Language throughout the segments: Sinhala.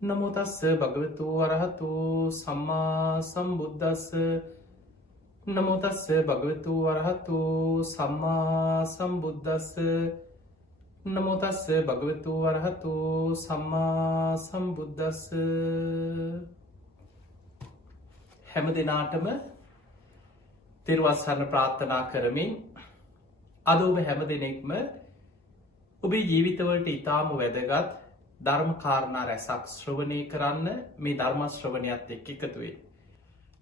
නමෝ තස්ස භගවතු වරහතු සම්මා සම්බුද්දස්ස නමෝ තස්ස භගවතු වරහතු සම්මා සම්බුද්දස්ස නමෝ තස්ස භගවතු වරහතු සම්මා සම්බුද්දස්ස හැම දිනාටම තෙරුවන් සරණ ප්‍රාර්ථනා කරමින් අද ඔබ හැම දිනෙකම ඔබේ ජීවිතවලට ඊටාම වැදගත් ධර්ම කාරණා රැසක් ශ්‍රවණය කරන්න මේ ධර්ම ශ්‍රවණයත් එක්ක එකතු වෙන්න.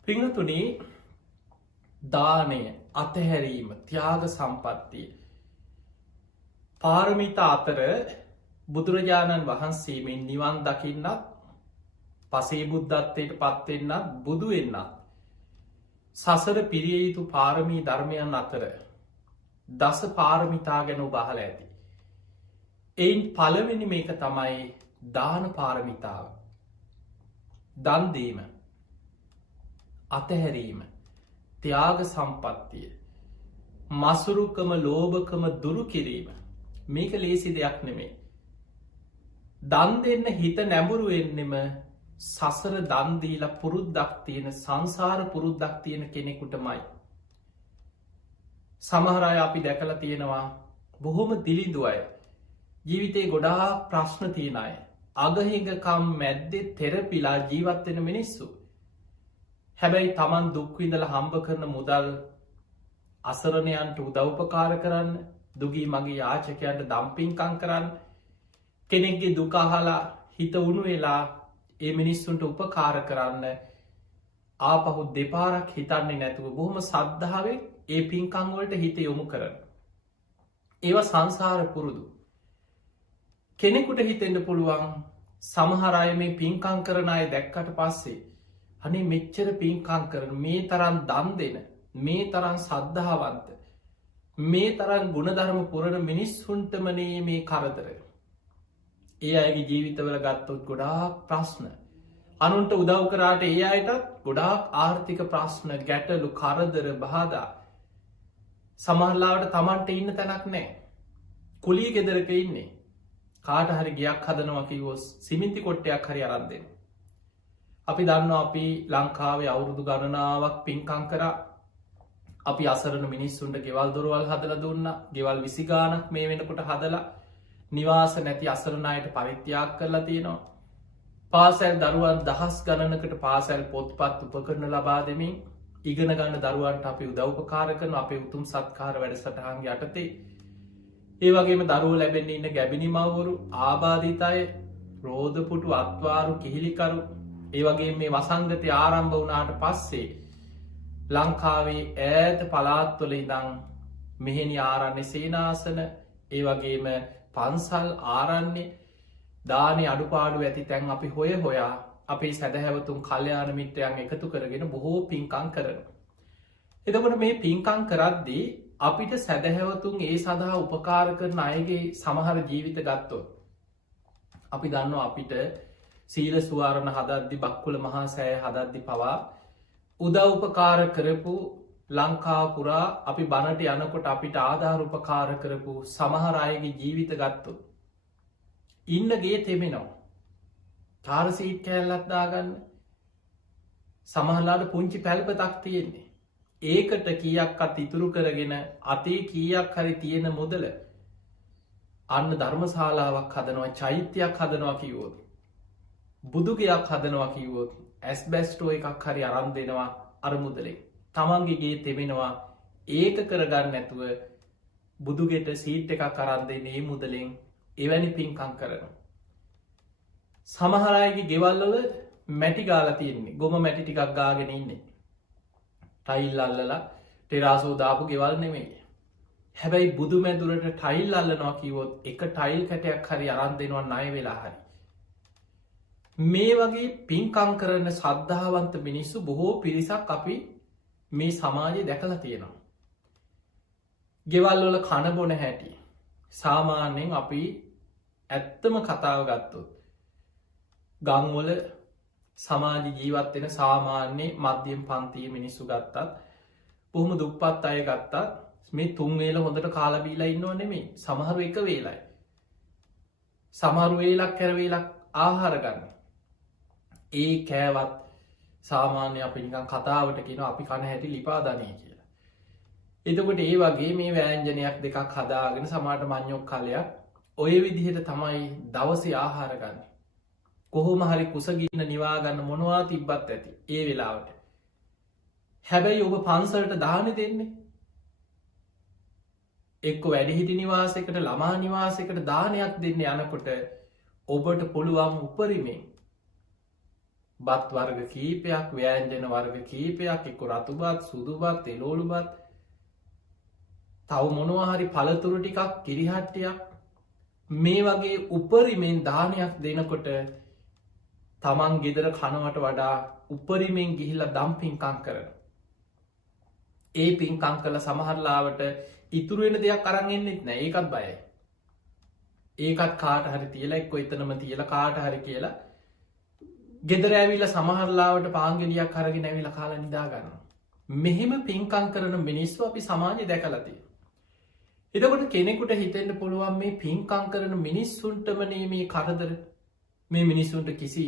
පින්වතුනි, දානය, අතහැරීම, ත්‍යාග සම්පත්තිය පාරමිතා අතර බුදුරජාණන් වහන්සේ මේ නිවන් දකින්නත්, පසේ බුද්ධත්වයට පත් වෙන්නත්, බුදු වෙන්නත් සසර පිරිය යුතු පාරමී ධර්මයන් අතර දස පාරමිතා ගැන ඔබ අහලා ඇති. එයින් පළවෙනි මේක තමයි දාන පාරමිතාව. දන් දීම, අතහැරීම, ත්‍යාග සම්පත්තිය, මසුරුකම, ලෝභකම දුරු කිරීම. මේක ලේසි දෙයක් නෙමේ. දන් දෙන්න හිත නැඹුරු වෙන්නෙම සසර දන් දීලා පුරුද්දක් තියෙන, සංසාර පුරුද්දක් තියෙන කෙනෙකුටමයි. සමහර අය අපි දැකලා තියෙනවා බොහොම දිලිඳු අය, ජීවිතේ ගොඩාක් ප්‍රශ්න තියෙන අය, අගහිඟකම් මැද්දේ තෙරපිලා ජීවත් වෙන මිනිස්සු. හැබැයි Taman දුක් විඳලා හම්බ කරන මුදල් අසරණයන්ට උදව්පකාර කරන්න, දුගී මගේ යාචකයන්ට දම්පින්කම් කරන්න, කෙනෙක්ගේ දුක අහලා හිත උණු වෙලා ඒ මිනිස්සුන්ට උපකාර කරන්න ආපහු දෙපාරක් හිතන්නේ නැතුව බොහොම සද්ධාවෙන් ඒ පින්කම් වලට හිත යොමු කරන. ඒවා සංසාර පුරුදු. කෙනෙකුට හිතෙන්ට පුළුවන් සමහර අය මේ පින්කම් කරන අය දැක්කට පස්සේ අනේ මෙච්චර පින්කම් කරන, මේ තරම් දන් දෙන, මේ තරම් සද්ධාවන්ත, මේ තරම් ගුණධර්ම පුරන මිනිස්සුන්ටමනේ මේ කරදර. ඒ අයගේ ජීවිතවල ගත්තොත් ගොඩාක් ප්‍රශ්න. අනුන්ට උදව් කරාට ඒ අයටත් ගොඩාක් ආර්ථික ප්‍රශ්න, ගැටලු, කරදර, බාධා. සමහරලාවට Tamanට ඉන්න තැනක් නැහැ. කුලී ගෙදරක ඉන්නේ. කාට හරි ගයක් හදනවා කිව්වොත් සිමෙන්ති කොට්ටයක් හරි අරන් දෙන්න. අපි දන්නවා අපි ලංකාවේ අවුරුදු ගණනාවක් පින්කම් කරා. අපි අසරණ මිනිස්සුන්ට ගෙවල් දොරවල් හදලා දුන්නා. ගෙවල් 20 ගාණක් මේ වෙනකොට හදලා නිවාස නැති අසරණ අයට පරිත්‍යාග කරලා තියෙනවා. පාසල් දරුවන් දහස් ගණනකට පාසල් පොත්පත් උපකරණ ලබා දෙමින් ඉගෙන ගන්න දරුවන්ට අපි උදව්පකාර කරන අපේ උතුම් සත්කාර වැඩසටහන් යටතේ. ඒ වගේම දරුවෝ ලැබෙන්න ඉන්න ගැබිනි මව්වරු, ආබාධිත අය, රෝදපුටු, අත්වාරු, කිහිලිකරු, ඒ වගේ මේ වසංගතය ආරම්භ වුණාට පස්සේ ලංකාවේ ඈත පළාත්වල ඉඳන් මෙහෙණි ආරණ්‍ය සේනාසන, ඒ වගේම පන්සල් ආරණ්‍ය, දානේ අඩුපාඩු ඇති තැන් අපි හොයා අපේ සැදැහැවතුන් කල්යාණ මිත්‍රයන් එකතු කරගෙන බොහෝ පින්කම් කරනවා. එතකොට මේ පින්කම් කරද්දී අපිට සැදැහැවතුන් ඒ සඳහා උපකාර කරන අයගේ සමහර ජීවිත ගත්තොත් අපි දන්නවා අපිට සීල සුවාරණ හදද්දි, බක්කුල මහා සෑය හදද්දි පවා උදව්පකාර කරපු, ලංකාව පුරා අපි බණට යනකොට අපිට ආධාර උපකාර කරපු සමහර අයගේ ජීවිත ගත්තොත් ඉන්න ගේ තෙමෙනවා. තාර සීට් කෑල්ලක් දාගන්න සමහරලාට පුංචි පැල්පතක් තියෙන්නේ. ඒකට කීයක්වත් ඉතුරු කරගෙන අතේ කීයක් හරි තියෙන මුදල අන්න ධර්මශාලාවක් හදනවා, චෛත්‍යයක් හදනවා කිව්වොත්, බුදුගයක් හදනවා කිව්වොත්, ඇස්බැස්ටෝ එකක් හරි අරන් දෙනවා අර මුදලේ. තමන්ගේ ගේ තෙමෙනවා. ඒක කරගන්න නැතුව බුදුගෙට සීට් එකක් අරන් දෙන්නේ මේ මුදලෙන්. එවැනි පින්කම් කරනවා. සමහර අයගේ ගෙවල් වල මැටි ගාලා තියෙන්නේ, ගොම මැටි ටිකක් ගාගෙන ඉන්නේ. ටයිල් අල්ලලා ටෙරාසෝ දාපු ගෙවල් නෙමෙයි. හැබැයි බුදු මැදුරට ටයිල් අල්ලනවා කිව්වොත් එක ටයිල් කැටයක් හරි අරන් දෙනවා ණය වෙලා හරි. මේ වගේ පින්කම් කරන ශ්‍රද්ධාවන්ත මිනිස්සු බොහෝ පිරිසක් අපි මේ සමාජයේ දැකලා තියෙනවා. ගෙවල් වල කන බොන හැටි සාමාන්‍යයෙන් අපි ඇත්තම කතාව ගත්තොත් ගම්වල සමාජ ජීවත් වෙන සාමාන්‍ය මධ්‍යම පන්තියේ මිනිස්සු ගත්තත්, බොහොම දුප්පත් අය ගත්තත් මේ 3 වේල හොඳට කාලා බීලා ඉන්නව නෙමෙයි. සමහරු එක වේලයි. සමහරු වේලක් කර වේලක් ආහාර ගන්න. ඒ කෑවත් සාමාන්‍ය අපි නිකන් කතාවට කියන අපි කන හැටි ලිපාදනය කියලා. එතකොට ඒ වගේ මේ වෑංජනයක් දෙකක් හදාගෙන සමාට මං්ඥොක් කාලයක් ඔය විදිහට තමයි දවසේ ආහාර ගන්න. කොහොම හරි කුසගන්න නිවාගන්න මොනවා තිබ්බත් ඇති ඒ වෙලාවට. හැබැයි ඔබ පන්සලට දාන දෙන්නේ. එක්ක වැඩිහිටි නිවාසයකට ළමා නිවාසයකට දානයක් දෙන්න යනකොට ඔබට පුළුවන් උපරිමේ බත් වර්ග කීපයක් ව්‍යෑන්ජන වර්ග කීපයක් එක්ක රතුබත් සුදුබත් එලෝළුබත් තව මොනවාහරි පළතුරු ටිකක් කිරිහට්ටියක් මේ වගේ උපරිමෙන් දානයක් දෙනකොට තමන් ගෙදර කනවට වඩා උපරිමෙන් ගිහිල්ල දම් පින්කං කරන. ඒ පින්කං කල සමහරලාවට ඉතුරුවෙන දෙයක් අරන්ගෙන්න්නෙත් නෑ ඒකත් බයයි. ඒකත් කාට හරි තියලා එක්කො එතනම තියල කාට හරි කියලා ගෙදර ඇවිල සමහරලාවට පාංගෙලියක් කරගෙන ඇවිල කාලා නිදාගන්න. මෙහෙම පින්කං කරන මිනිස්සු අපි සමාජය දැකලතිය. එතකොට කෙනෙකුට හිතෙන්ට පුළුවන් මේ පින්කං කරන මිනිස්සුන්ටමනේ මේ කරදර මේ මිනිස්සුන්ට කිසි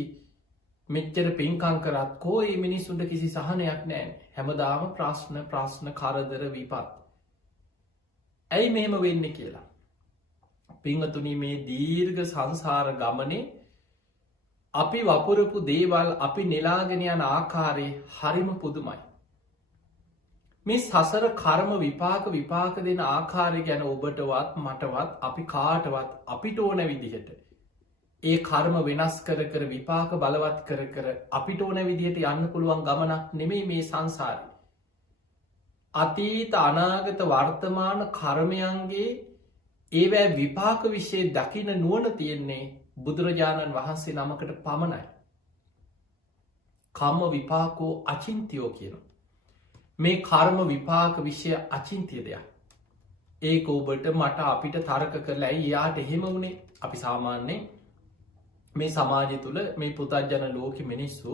මෙච්චර පින්කං කරත් කෝ ඒ මිනිස්සුන්ට කිසි සහනයක් නෑ හැමදාම ප්‍රශ්න කරදර විපත්. ඇයි මෙහෙම වෙන්න කියලා. පිංහතුනි මේ දීර්ඝ සංසාර ගමනේ අපි වපුරපු දේවල් අපි නෙලාගෙන යන ආකාරයේ හරිම පුදුමයි. මේ සසර කර්ම විපාක දෙන ආකාරය ගැන ඔබටවත් මටවත් අපි කාටවත් අපිට ඕන විදිහට ඒ කර්ම වෙනස් කර විපාක බලවත් කර අපිට ඕන විදිහට යන්න පුළුවන් ගමනක් නෙමෙයි මේ සංසාරය. අතීත අනාගත වර්තමාන කර්මයන්ගේ ඒවැ විපාක විශ්ෂය දකින නුවන තියෙන්නේ බුදුරජාණන් වහන්සේ නමකට පමණයි. කම්ම විපාකෝ අචින්තියෝ කියන. මේ කර්ම විපාක විශ්ෂය අචින්තිය දෙයක්. ඒක ඔබට මට අපිට තර්ක කරලයි යාට එහෙම වුණේ අපි සාමාන්‍යයෙන් මේ සමාජය තුළ මේ පුතත්ජන ලෝක මිනිස්සු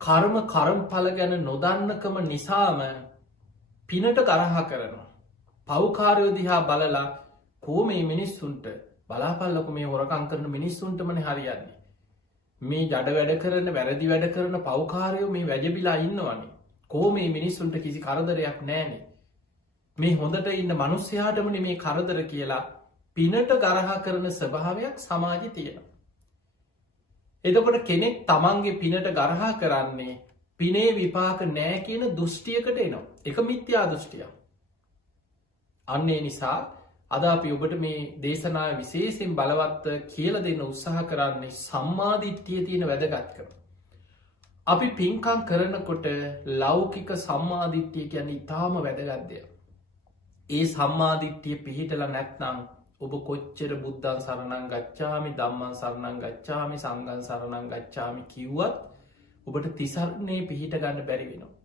කර්ම පල ගැන නොදන්නකම නිසාම පිනට කරහා කරනවා. පව්කාරයෝ දිහා බලලා කෝ මේ මිනිස්සුන්ට බලාපල්ලක මේ හොරකං කරන මිනිස්සුන්ටමන හරියන්නේ. මේ ජඩ වැඩ කරන වැරදි වැඩ කරන පව්කාරයෝ මේ වැජබිලා ඉන්නවනේ. කෝ මේ මිනිස්සුන්ට කිසි කරදරයක් නෑනේ. මේ හොඳට ඉන්න මනුස්්‍යයාටමන මේ කරදර කියලා පිනට ගරහා කරන ස්වභාවයක් සමාජි තියෙන. එතකොට කෙනෙක් තමන්ගේ පිනට ගරහා කරන්නේ පිනේ විපාක නෑ කියන දෘෂ්ටියකට එනවා. එක මිත්‍යා දෘෂ්ටිය. අන්නේ නිසා අද අපි ඔබට මේ දේශනාව විශේසින් බලවත් කියල දෙන්න උත්සාහ කරන්නේ සම්මාධිට්්‍යය තියෙන වැදගත්කම. අපි පින්කං කරනකොට ලෞකික සම්මාධිට්්‍යය කියන ඉතාම වැදගත්දය. ඒ සම්මාධිට්්‍යය පිහිටල නැත්නම් ඔබ කොච්චර බුද්ධන් සරණං ගච්ඡාමි දම්මන් සරණං ගච්ඡාමි සංගන් සරණං ගච්ඡාමි කිව්වත් ඔබට තිසරණය පිහිට ගන්න බැරි වෙනවා.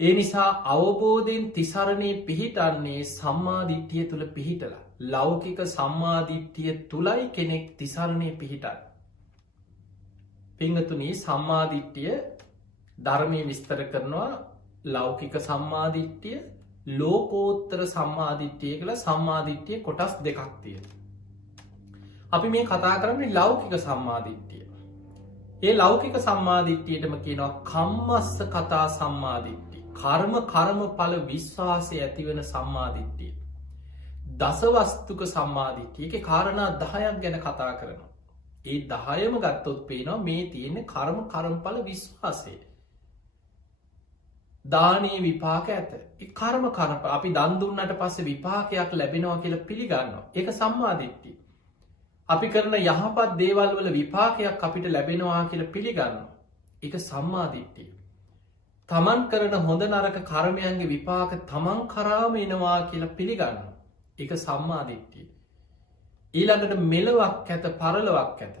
ඒ නිසා අවබෝධයෙන් තිසරණය පිහිටන්නේ සම්මාධිට්්‍යය තුළ පිහිටල ලෞකික සම්මාධිට්්‍යය තුළයි කෙනෙක් තිසරණය පිහිටන්න. පිංහතුනී සම්මාධිට්්‍යය ධර්මය විස්තර කරනවා ලෞකික සම්මාධිට්්‍යය ලෝකෝත්තර සම්මාධිට්්‍යය කළ සම්මාධිට්්‍යය කොටස් දෙකක් තියෙන. අපි මේ කතා කරන්නේ ලෞකික සම්මාධිට්්‍යය. ඒ ලෞකික සම්මාධිට්්‍යයටම කියනවා කම්මස්ස කතා සම්මාධිට්්‍යය කර්ම පල විශ්වාසය ඇතිවන සම්මාධිට්්‍යය. දසවස්තුක සම්මාධිට්්‍යය එක කාරණා 10ක් ගැන කතා කරනවා. ඒ 10ම ගත්තොත් පේනවා මේ තියෙන කර්ම පල විශ්වාසය. දානයේ විපාක ඇත. කර්ම අපි දන් දුන්නට පස්සේ විපාකයක් ලැබෙනවා කියලා පිළිගන්නවා. ඒක සම්මාදිට්ඨිය. අපි කරන යහපත් දේවල් වල විපාකයක් අපිට ලැබෙනවා කියලා පිළිගන්නවා. ඒක සම්මාදිට්ඨිය. තමන් කරන හොඳ නරක කර්මයන්ගේ විපාක තමන් කරාම එනවා කියලා පිළිගන්නවා. ඒක සම්මාදිට්ඨිය. ඊළඟට මෙලොවක් ඇත පරලොවක් ඇත.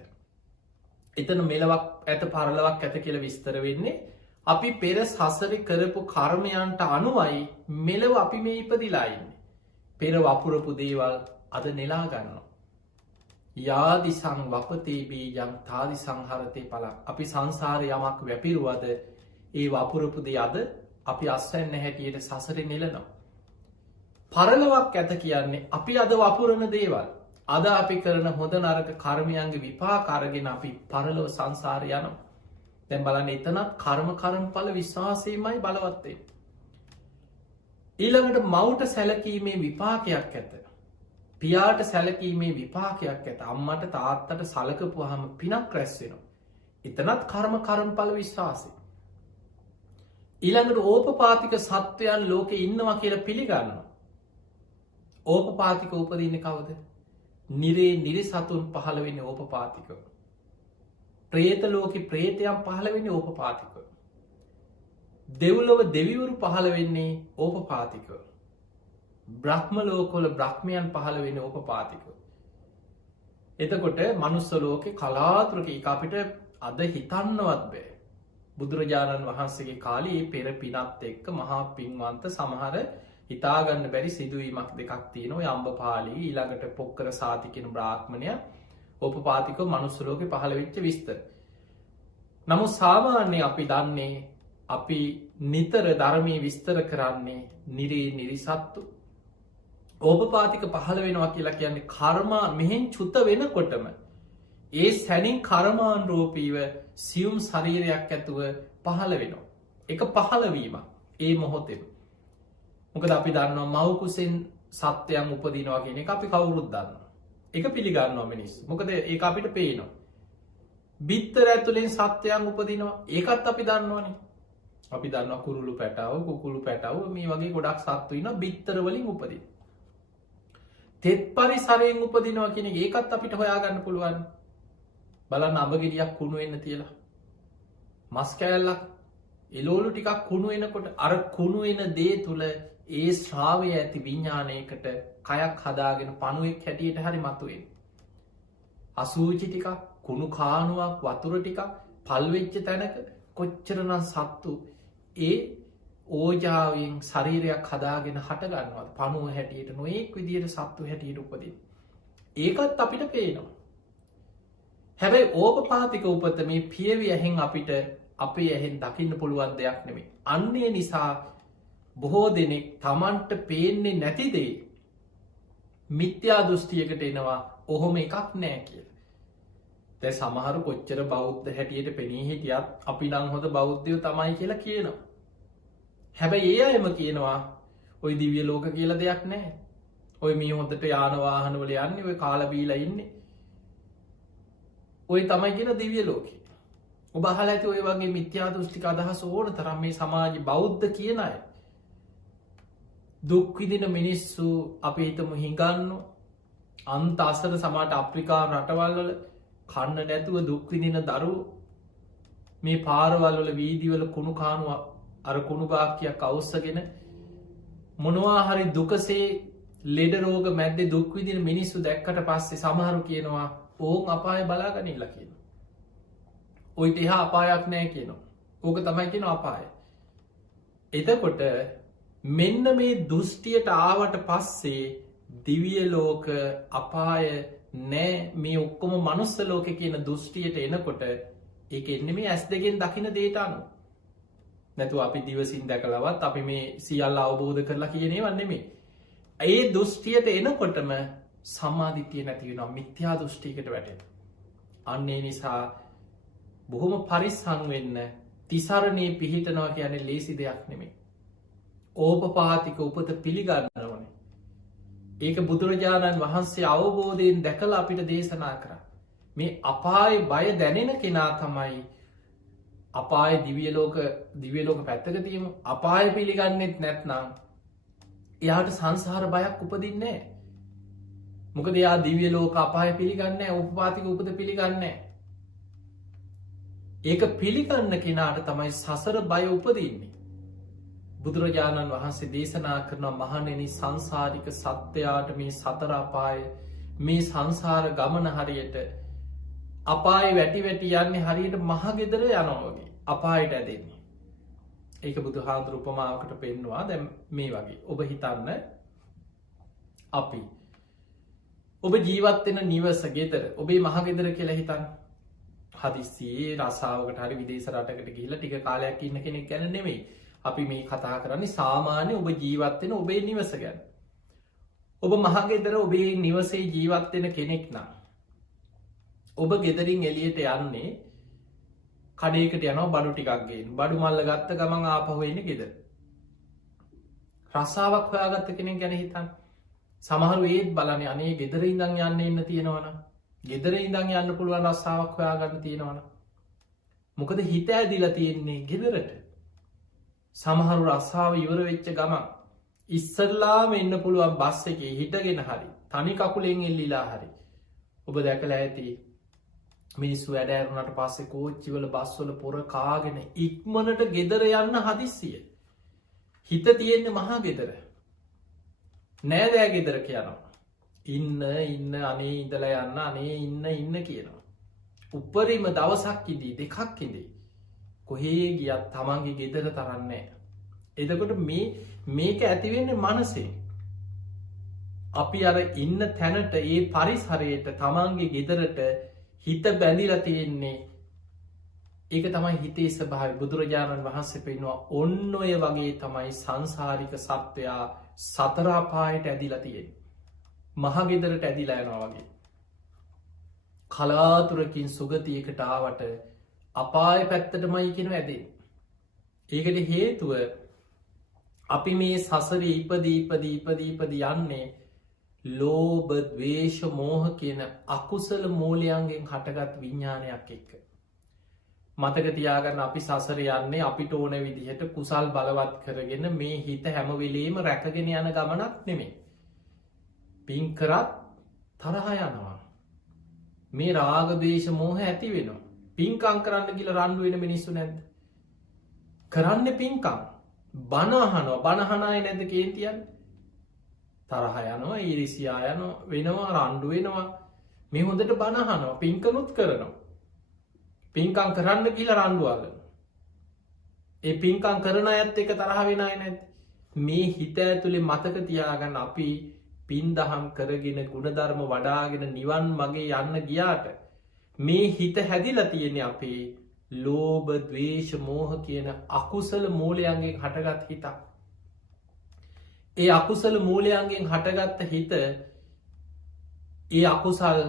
එතන මෙලොවක් ඇත පරලොවක් ඇත කියලා විස්තර වෙන්නේ අපි පෙර සසර කරපු කර්මයන්ට අනුවයි මෙලව අපි මේ ඉපදිලා ඉන්නේ. පෙර වපුරපු දේවල් අද නෙලා ගන්නවා. යාදිසං වපතේ බීජං තාදි සංහරතේ පලක්. අපි සංසාර යමක් වැපිරුවද ඒ වපුරපු දේ අද අපි අස්වැන්න හැටියට සසර නෙලනවා. පරලොවක් ඇත කියන්නේ අපි අද වපුරන දේවල් අද අපි කරන හොඳ නරක කර්මයන්ගේ විපාක අරගෙන අපි පරලොව සංසාරය යනවා. දැන් බලන්න එතනත් කර්මඵල විශ්වාසයමයි බලවත් වෙන්නේ. ඊළඟට මව්ට සැලකීමේ විපාකයක් ඇත. පියාට සැලකීමේ විපාකයක් ඇත. අම්මට තාත්තට සලකපුවාම පිනක් රැස් වෙනවා. එතනත් කර්මඵල විශ්වාසය. ඊළඟට ඕපපාතික සත්වයන් ලෝකෙ ඉන්නවා කියලා පිළිගන්නවා. ඕපපාතික උපදින්නේ කවුද? නිරේ නිරිසතුන් පහළ වෙන්නේ ඕපපාතිකව. ප්‍රේත ලෝකෙ ප්‍රේතයන් පහළ වෙන්නේ ඕපපාතිකව. දෙව්ලොව දෙවිවරු පහළ වෙන්නේ ඕපපාතිකව. බ්‍රහ්ම ලෝකවල බ්‍රහ්මයන් පහළ වෙන්නේ ඕපපාතිකව. එතකොට මනුස්ස ලෝකෙ කලාතුරකින් අපිට අද හිතන්නවත් බෑ. බුදුරජාණන් වහන්සේගේ කාලේ පෙර පිනත් එක්ක මහා පින්වන්ත සමහර හිතාගන්න බැරි සිදුවීමක් දෙකක් තියෙනවා. යම්බපාලි ඊළඟට පොක්කර සාති කියන බ්‍රාහ්මණය ඕපපාතිකව මනුස්ස ලෝකෙ පහළ වෙච්ච විස්තර. නමුත් සාමාන්‍යයෙන් අපි දන්නේ අපි නිතර ධර්මයේ විස්තර කරන්නේ නිරේ නිරිසත්තු ඕපපාතික පහළ වෙනවා කියලා කියන්නේ කර්මා මෙහෙන් චුත වෙනකොටම ඒ සැනින් කර්මානුරූපීව සියුම් ශරීරයක් ඇතුව පහළ වෙනවා. එක පහළවීම ඒ මොහොතෙම. මොකද අපි දන්නවා මව් කුසෙන් සත්වයන් උපදිනවා කියන එක අපි කවුරුත් දන්නවා. ඒක පිළිගන්නවා මිනිස්සු. මොකද ඒක අපිට පේනවා. බිත්තර ඇතුලෙන් සත්වයන් උපදිනවා. ඒකත් අපි දන්නවනේ. අපි දන්නවා කුරුළු පැටව, කුකුළු පැටව මේ වගේ ගොඩක් සත්තු ඉන්නවා බිත්තර වලින් උපදින. තෙත් පරිසරයෙන් උපදිනවා කියන එක ඒකත් අපිට හොයාගන්න පුළුවන්. බලන්න අඹ ගෙඩියක් කුණු වෙන්න තියලා. මස් කෑල්ලක් එළවලු ටිකක් කුණු වෙනකොට අර කුණු වෙන දේ තුල ඒ ශ්‍රාවය ඇති විඥානයකට කයක් හදාගෙන පණුවෙක් හැටියට හරි මතුවෙන්නේ. අසූචි ටිකක්, කුණු කානුවක්, වතුර ටිකක් පල් වෙච්ච තැනක කොච්චරනම් සත්තු ඒ ඕජාවෙන් ශරීරයක් හදාගෙන හට ගන්නවද? පණුව හැටියට නොඑක් විදියට සත්තු හැටියට උපදින. ඒකත් අපිට පේනවා. හැබැයි ඕපපාතික උපත මේ පියවි ඇහෙන් අපිට අපේ ඇහෙන් දකින්න පුළුවන් දෙයක් නෙමෙයි. අන්නේ නිසා බොහෝ දෙනෙක් Tamanට පේන්නේ නැති දේ මිත්‍යා දෘෂ්ටියකට එනවා. ඔහොම එකක් නෑ කියලා. දැන් සමහරු කොච්චර බෞද්ධ හැටියට පෙනී හිටියත් අපි නම් හොඳ බෞද්ධයෝ තමයි කියලා කියනවා. හැබැයි ඒ අයම කියනවා ওই දිව්‍ය ලෝක කියලා දෙයක් නැහැ. ওই මේ හොඳට යාන වාහන වල යන්නේ, ওই කාලා බීලා ඉන්නේ. ওই තමයි කියන දිව්‍ය ලෝකේ. ඔබ අහලා ඇති ওই වගේ මිත්‍යා දෘෂ්ටික අදහස් ඕන තරම් මේ සමාජයේ බෞද්ධ කියන අය. දුක් විඳින මිනිස්සු අපි හිතමු හිඟන්නෝ අන්ත අසර සමාජ අප්‍රිකානු රටවල් වල කන්න නැතුව දුක් විඳින දරුවෝ මේ පාරවල් වල වීදිවල කුණු කානුව අර කුණු බාක්කියක් අවුස්සගෙන මොනවා හරි දුකසේ ලෙඩ රෝග මැද්දේ දුක් විඳින මිනිස්සු දැක්කට පස්සේ සමහරු කියනවා ඕන් අපාය බලාගනින්න කියනවා. ඔයිට එහා අපායක් නැහැ කියනවා. ඕක තමයි කියනවා අපාය. එතකොට මෙන්න මේ දෘෂ්ටියට ආවට පස්සේ දිව්‍ය ලෝක අපාය නෑ මේ ඔක්කොම මනුස්ස ලෝකේ කියන දෘෂ්ටියට එනකොට ඒක එන්නේ මේ ඇස් දෙකෙන් දකින දේට අනුව. නැතුව අපි දිවසින් දැකලවත් අපි මේ සියල්ල අවබෝධ කරලා කියන ඒවා නෙමෙයි. ඒ දෘෂ්ටියට එනකොටම සම්මාදිට්ඨිය නැති වෙනවා, මිත්‍යා දෘෂ්ටියකට වැටෙනවා. අන්න ඒ නිසා බොහොම පරිස්සම් වෙන්න. තිසරණේ පිහිටනවා කියන්නේ ලේසි දෙයක් නෙමෙයි. ඕපපාතික උපත පිළිගන්න ඕනේ. ඒක බුදුරජාණන් වහන්සේ අවබෝධයෙන් දැකලා අපිට දේශනා කරා. මේ අපාය බය දැනෙන කෙනා තමයි අපාය දිව්‍ය ලෝක පැත්තක තියමු. අපාය පිළිගන්නෙත් නැත්නම් එයාට සංසාර බයක් උපදින්නේ නැහැ. මොකද එයා දිව්‍ය ලෝක අපාය පිළිගන්නේ නැහැ, ඕපපාතික උපත පිළිගන්නේ නැහැ. ඒක පිළිගන්න කෙනාට තමයි සසර බය උපදින්නේ. බුදුරජාණන් වහන්සේ දේශනා කරන මහණෙනි සංසාරික සත්‍යයාට මේ සතර අපාය මේ සංසාර ගමන හරියට අපාය වැටි වැටි යන්නේ හරියට මහ ගෙදර යනවා වගේ අපායට ඇදෙන්නේ. ඒක බුදුහාඳුරු උපමාවකට පෙන්නවා. දැන් මේ වගේ ඔබ හිතන්න අපි ඔබ ජීවත් වෙන නිවස ගෙදර ඔබේ මහ ගෙදර කියලා හිතන්න. හදිස්සියේ රසාවකට හරි විදේශ රටකට ගිහිල්ලා ටික කාලයක් ඉන්න කෙනෙක් ගැන නෙමෙයි අපි මේ කතා කරන්නේ සාමාන්‍ය ඔබ ජීවත් වෙන ඔබේ නිවස ගැන. ඔබ මහගෙදර ඔබේ නිවසේ ජීවත්වෙන කෙනෙක් නම් ඔබ ගෙදරින් එලියට යන්නේ කඩේකට යනවා බඩු ටිකක්ගේ බඩු මල්ල ගත්ත ගමන් ආපහුවෙන්න ගෙදර රස්සාාවක් හොයාගත්ත කෙනෙක් ගැන හිතන් සමහරු ඒත් බලන අනේ ගෙදර ඉඳං යන්න එන්න තියෙනවන ගෙදර ඉඳං යන්න පුළුවන් රස්සාාවක් හොයාගන්න තියෙනවන මොකද හිත ඇදිලා තියෙන්නේ ගෙදරට සමහරු රස්සාාව ඉවර වෙච්ච ගමන් ඉස්සරලාම එන්න පුළුවන් බස් එක හිටගෙන හරි තනි කකුලෙන් එල්ලිලා හරි ඔබ දැකලා ඇති මිනිස්සු වැඩෑරුණට පස්සේ කෝච්චිවල බස්වල පොර කාගෙන ඉක්මනට ගෙදර යන්න හදිස්සිය හිත තියෙන්නේ මහා ගෙදර නෑදෑ ගෙදර කියනවා ඉන්න අනේ ඉඳලා යන්න අනේ ඉන්න කියනවා උපරිම දවසක් ඉදී දෙකක් ඉදී කොහේ ගියත් තමන්ගේ ගෙදර තරන්නේ එදකොට මේක ඇතිවෙන්නේ මනසේ අපි අර ඉන්න තැනට ඒ පරිසරයට තමන්ගේ ගෙදරට හිත බැඳිලා තියෙන්නේ ඒක තමයි හිතේ ස්වභාවය බුදුරජාණන් වහන්සේ පෙන්වුවා ඔන්න ඔය වගේ තමයි සංසාරික සත්වයා සතර අපායට ඇදිලා තියෙන්නේ මහගෙදරට ඇදිලා යනවා වගේ කලාතුරකින් සුගතියකට ආවට අපාය පැත්තටමයි කියන ඇදෙන්නේ ඒකට හේතුව අපි මේ සසරේ ඉපදී යන්නේ ලෝභ ද්වේෂ මෝහ කියන අකුසල මූලයන්ගෙන් හටගත් විඤ්ඤාණයක් එක්ක මතක තියාගන්න අපි සසර යන්නේ අපිට ඕන විදිහට කුසල් බලවත් කරගෙන මේ හිත හැම වෙලේම රැකගෙන යන ගමනක් නෙමෙයි පින් කරත් තරහ යනවා මේ රාග ද්වේෂ මෝහ ඇති වෙනවා පින්කම් කරන්න කියලා රණ්ඩු වෙන මිනිස්සු නැද්ද කරන්නේ පින්කම් බණ අහනවා බණ අහන අය නැද්ද කේන්තියන්නේ තරහ යනවා ඊරිසියා යනවා වෙනවා රණ්ඩු වෙනවා මේ හොඳට බණ අහනවා පින්කනුත් කරනවා පින්කම් කරන්න කියලා රණ්ඩු අල්ලනවා ඒ පින්කම් කරන අයත් එක තරහ වෙන අය නැද්ද මේ හිත ඇතුලේ මතක තියාගන්න අපි පින් දහම් කරගෙන ගුණධර්ම වඩාගෙන නිවන් මගේ යන්න ගියාට මේ හිත හැදිලා තියෙන්නේ අපේ ලෝභ ද්වේෂ මෝහ කියන අකුසල මූලයන්ගෙන් හටගත් හිතක් ඒ අකුසල මූලයන්ගෙන් හටගත්ත හිත ඒ අකුසල්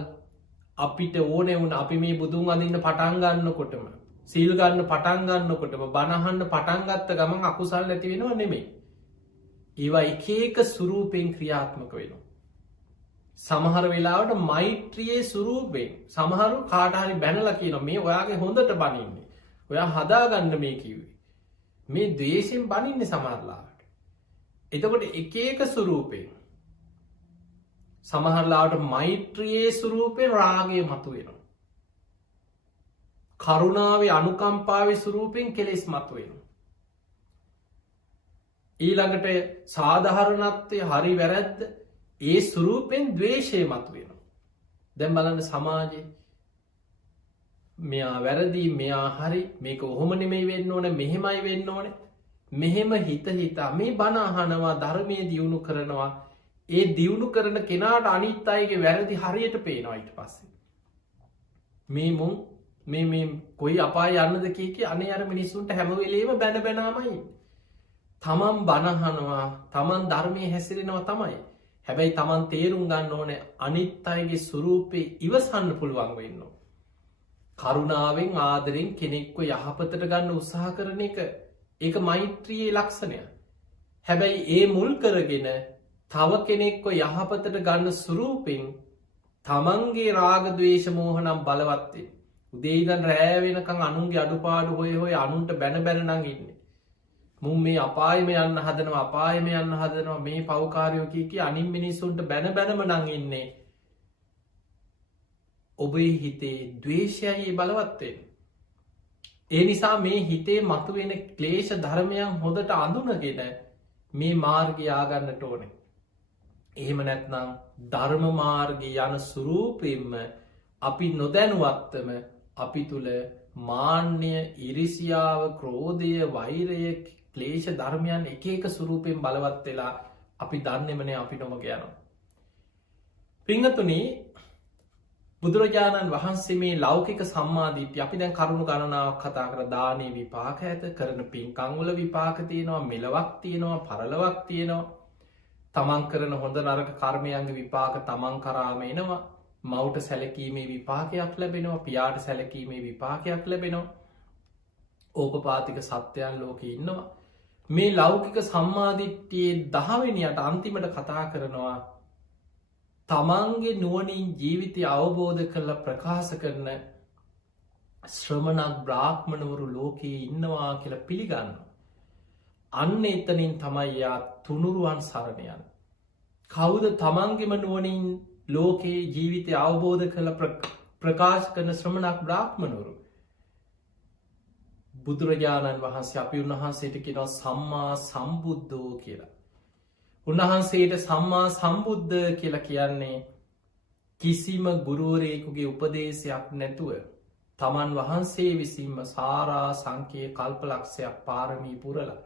අපිට ඕනේ වුණ අපි මේ බුදුන් අඳින්න පටන් ගන්නකොටම සීල් ගන්න පටන් ගන්නකොටම බණ අහන්න පටන් ගත්ත ගමන් අකුසල් නැති වෙනව නෙමෙයි ඒවා එක එක ස්වරූපෙන් ක්‍රියාත්මක වෙනවා සමහර වෙලාවට මෛත්‍රියේ ස්වරූපයෙන් සමහරු කාට හරි බැනලා කියනවා මේ ඔයාගේ හොඳට බනින්නේ ඔයා හදාගන්න මේ කිව්වේ මේ ද්වේෂයෙන් බනින්නේ සමහරලාට එතකොට එක එක ස්වරූපයෙන් සමහරලාට මෛත්‍රියේ ස්වරූපයෙන් රාගය මතුවෙනවා කරුණාවේ අනුකම්පාවේ ස්වරූපයෙන් කෙලෙස් මතුවෙනවා ඊළඟට සාධාරණත්වය හරි වැරැද්ද ඒ ස්වරූපෙන් ද්වේෂය මතුවෙනවා දැන් බලන්න සමාජයේ මෙයා වැරදි මෙයා හරි මේක ඔහොම නෙමෙයි වෙන්න ඕන මෙහෙමයි වෙන්න ඕනේ මෙහෙම හිතා මේ බණ අහනවා ධර්මය දියුණු කරනවා ඒ දියුණු කරන කෙනාට අනිත් අයගේ වැරදි හරියට පේනවා ඊට පස්සේ මේ කොයි අපාය යන්නද කිය අනේ අර මිනිස්සුන්ට හැම වෙලේම බැනමයි තමන් බණ අහනවා තමන් ධර්මයේ හැසිරෙනවා තමයි හැබැයි තමන් තේරුම් ගන්න ඕනේ අනිත් අයගේ ස්වරූපේ ඉවසන්න පුළුවන් වෙන්න කරුණාවෙන් ආදරෙන් කෙනෙක්ව යහපතට ගන්න උත්සාහ කරන එක ඒක මෛත්‍රියේ ලක්ෂණය හැබැයි ඒ මුල් කරගෙන තව කෙනෙක්ව යහපතට ගන්න ස්වරූපෙන් තමන්ගේ රාග ද්වේෂ මෝහ නම් බලවත්වේ උදේ ඉඳන් රෑ වෙනකන් අනුන්ගේ අඩුපාඩු හොය අනුන්ට බැන නම් ඉන්නේ මුන් මේ අපායම යන්න හදනවා මේ පව්කාරයෝ කී අනින් මිනිස්සුන්ට බැනම නම් ඉන්නේ ඔබේ හිතේ ද්වේෂයයි බලවත්වෙන් ඒ නිසා මේ හිතේ මතුවෙන ක්ලේශ ධර්මයන් හොඳට අඳුනගෙන මේ මාර්ගය ආගන්නට ඕනේ එහෙම නැත්නම් ධර්ම මාර්ගය යන ස්වරූපයෙන්ම අපි නොදැනුවත්වම අපි තුළ මාන්‍ය ඉරිසියාව ක්‍රෝධය වෛරය ක්ලේශ ධර්මයන් එක ස්වරූපයෙන් බලවත් වෙලා අපි දන්නෙමනේ අපි නොමග යනවා පිංගතුනි බුදුරජාණන් වහන්සේ මේ ලෞකික සම්මාදිට්ඨිය අපි දැන් කරුණු ගණනාවක් කතා කර දානේ විපාක ඇත කරන පින්කම් වල විපාක තියෙනවා මෙලවක් තියෙනවා පරලොවක් තියෙනවා තමන් කරන හොඳ නරක කර්මයන්ගේ විපාක තමන් කරාම එනවා. මවුට සැලකීමේ විපාකයක් ලැබෙනවා. පියාට සැලකීමේ විපාකයක් ලැබෙනවා. ඕපපාතික සත්‍යයන් ලෝක ඉන්නවා. මේ ලෞකික සම්මාධිට්්‍යයේ දහවෙනියට අන්තිමට කතා කරනවා තමන්ගේ නුවනින් ජීවිතය අවබෝධ කරලා ප්‍රකාශ කරන ශ්‍රමණක් බ්‍රාහ්මණවරු ලෝකයේ ඉන්නවා කියල පිළිගන්න. අන්න එතනින් තමයි යා තුනුරුවන් සරණයන්. කවුද තමන්ගෙම නුවනින් ලෝකයේ ජීවිතය අවබෝධ කළ ප්‍රකාශ කරන ශ්‍රමණක් බ්‍රාහ්මණවරු. බුදුරජාණන් වහන්සේ අපි උන්වහන්සේට කෙනවා සම්මා සම්බුද්ධෝ කියලා. උන්වහන්සේට සම්මා සම්බුද්ධ කියලා කියන්නේ කිසිම ගුරුවරයෙකුගේ උපදේශයක් නැතුව තමන් වහන්සේ විසින්ම සාරා සංකයේ කල්පලක්ෂයක් පාරමී පුරලා.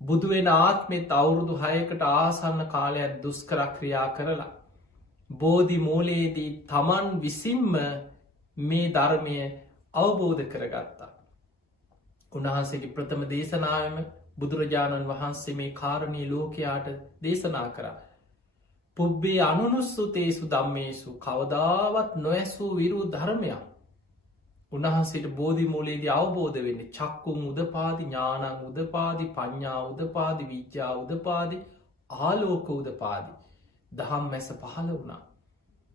බුදුවෙන ආත්මෙත් අවුරුදු 6කට ආසන්න කාලයක් දුස්කරක්‍රියා කරලා. බෝධි මූලයේදී තමන් විසින්ම මේ ධර්මය අවබෝධ කරගත්තා. උන්වහන්සේගේ ප්‍රථම දේශනාවම බුදුරජාණන් වහන්සේ මේ කාරණී ලෝකයාට දේශනා කරා. පුබ්බේ අනුනුස්සුතේසු ධම්මේසු කවදාවත් නොඇසූ විරූ ධර්මයක්. උන්වහන්සේට බෝධි මූලයේදී අවබෝධ වෙන්නේ චක්කුම් උදපාදි ඥානං උදපාදි පඤ්ඤා උදපාදි විද්‍යා උදපාදි ආලෝක උදපාදි. දහම් මැස පහළ වුණා.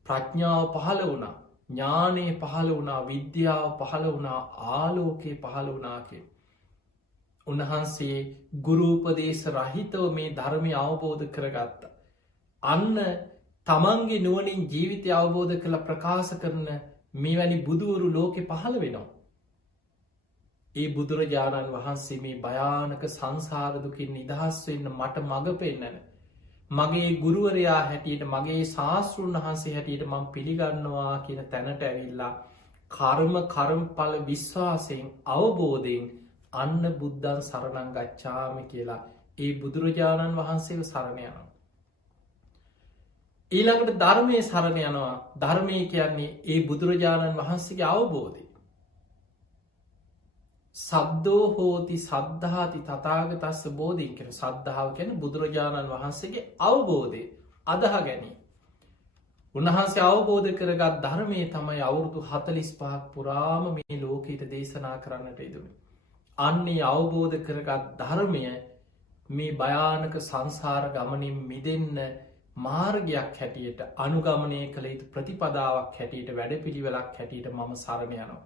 ප්‍රඥාව පහළ වුණා. ඥානය පහළ වුණා. විද්‍යාව පහළ වුණා. ආලෝකය පහළ වුණාකේ. උන්වහන්සේ ගුරූපදේශ රහිතව මේ ධර්මය අවබෝධ කරගත්ත. අන්න තමන්ගේ නුවනින් ජීවිතය අවබෝධ කළ ප්‍රකාශ කරන මේ වැනි බුදුවරු ලෝකෙ පහළ වෙනවා. ඒ බුදුරජාණන් වහන්සේ මේ භයානක සංසාරදුකින් නිදහස් වෙන්න මට මඟ පෙන්නන. මගේ ගුරුවරයා හැටියට මගේ ශාස්තෘන් වහන්සේ හැටියට මං පිළිගන්නවා කියන තැනට ඇවිල්ලා කර්මඵල විශ්වාසයෙන් අවබෝධයෙන් අන්න බුද්ධන් සරණං ගච්ඡාම කියලා ඒ බුදුරජාණන් වහන්සේව සරණ යනවා. ඊළඟට ධර්මයේ සරණ යනවා. ධර්මය කියන්නේ ඒ බුදුරජාණන් වහන්සේගේ අවබෝධය. සද්දෝ හෝති සද්ධාති තථාගතස්ස බෝධින් කියන සද්ධාව කියන්නේ බුදුරජාණන් වහන්සේගේ අවබෝධය අදහ ගැනීම. උන්වහන්සේ අවබෝධ කරගත් ධර්මයේ තමයි අවුරුදු 45ක් පුරාම මේ ලෝකයට දේශනා කරන්නට යෙදුනේ. අන්නේ අවබෝධ කරගත් ධර්මය මේ භයානක සංසාර ගමනින් මිදෙන්න මාර්ගයක් හැටියට අනුගමනය කළ යුතු ප්‍රතිපදාවක් හැටියට වැඩපිළිවෙලක් හැටියට මම සරණ යනවා.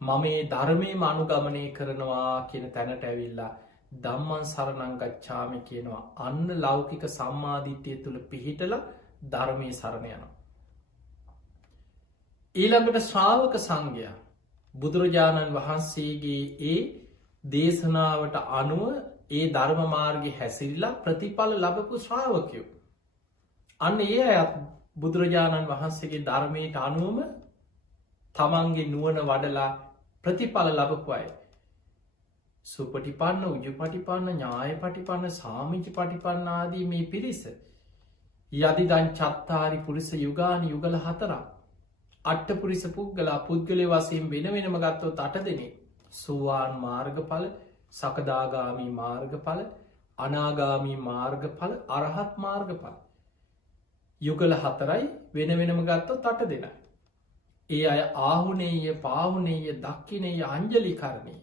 මම මේ ධර්මයේම අනුගමනය කරනවා කියන තැනට ඇවිල්ලා ධම්මං සරණං ගච්ඡාමි කියනවා. අන්න ලෞකික සම්මාදිට්ඨිය තුල පිහිටලා ධර්මයේ සරණ යනවා. ඊළඟට ශ්‍රාවක සංඝයා බුදුරජාණන් වහන්සේගේ ඒ දේශනාවට අනුව ඒ ධර්ම මාර්ගයේ හැසිරලා ප්‍රතිඵල ලැබපු ශ්‍රාවකයෝ. අන්න ඒ අය බුදුරජාණන් වහන්සේගේ ධර්මයට අනුවම තමන්ගේ නුවණ වඩලා ප්‍රතිඵල ලබපු අය. සුපටිපන්න, උජුපටිපන්න, ඥායපටිපන්න, සාමිච්චපටිපන්න ආදී මේ පිරිස යදිදං චත්තාරි පුරිස යුගානි යුගල 4ක්. අට්ඨපුරිස පුද්ගලා පුද්ගලයේ වශයෙන් වෙන වෙනම ගත්තොත් 8 දෙනෙක්. සෝවාන් මාර්ගඵල, සකදාගාමි මාර්ගඵල, අනාගාමි මාර්ගඵල, අරහත් මාර්ගඵල. යුගල 4යි වෙන වෙනම ගත්තොත් 8 දෙනයි. ඒ අය ආහුනේය, පාහුනේය, දක්ඛිනේය, අංජලි කරණීය.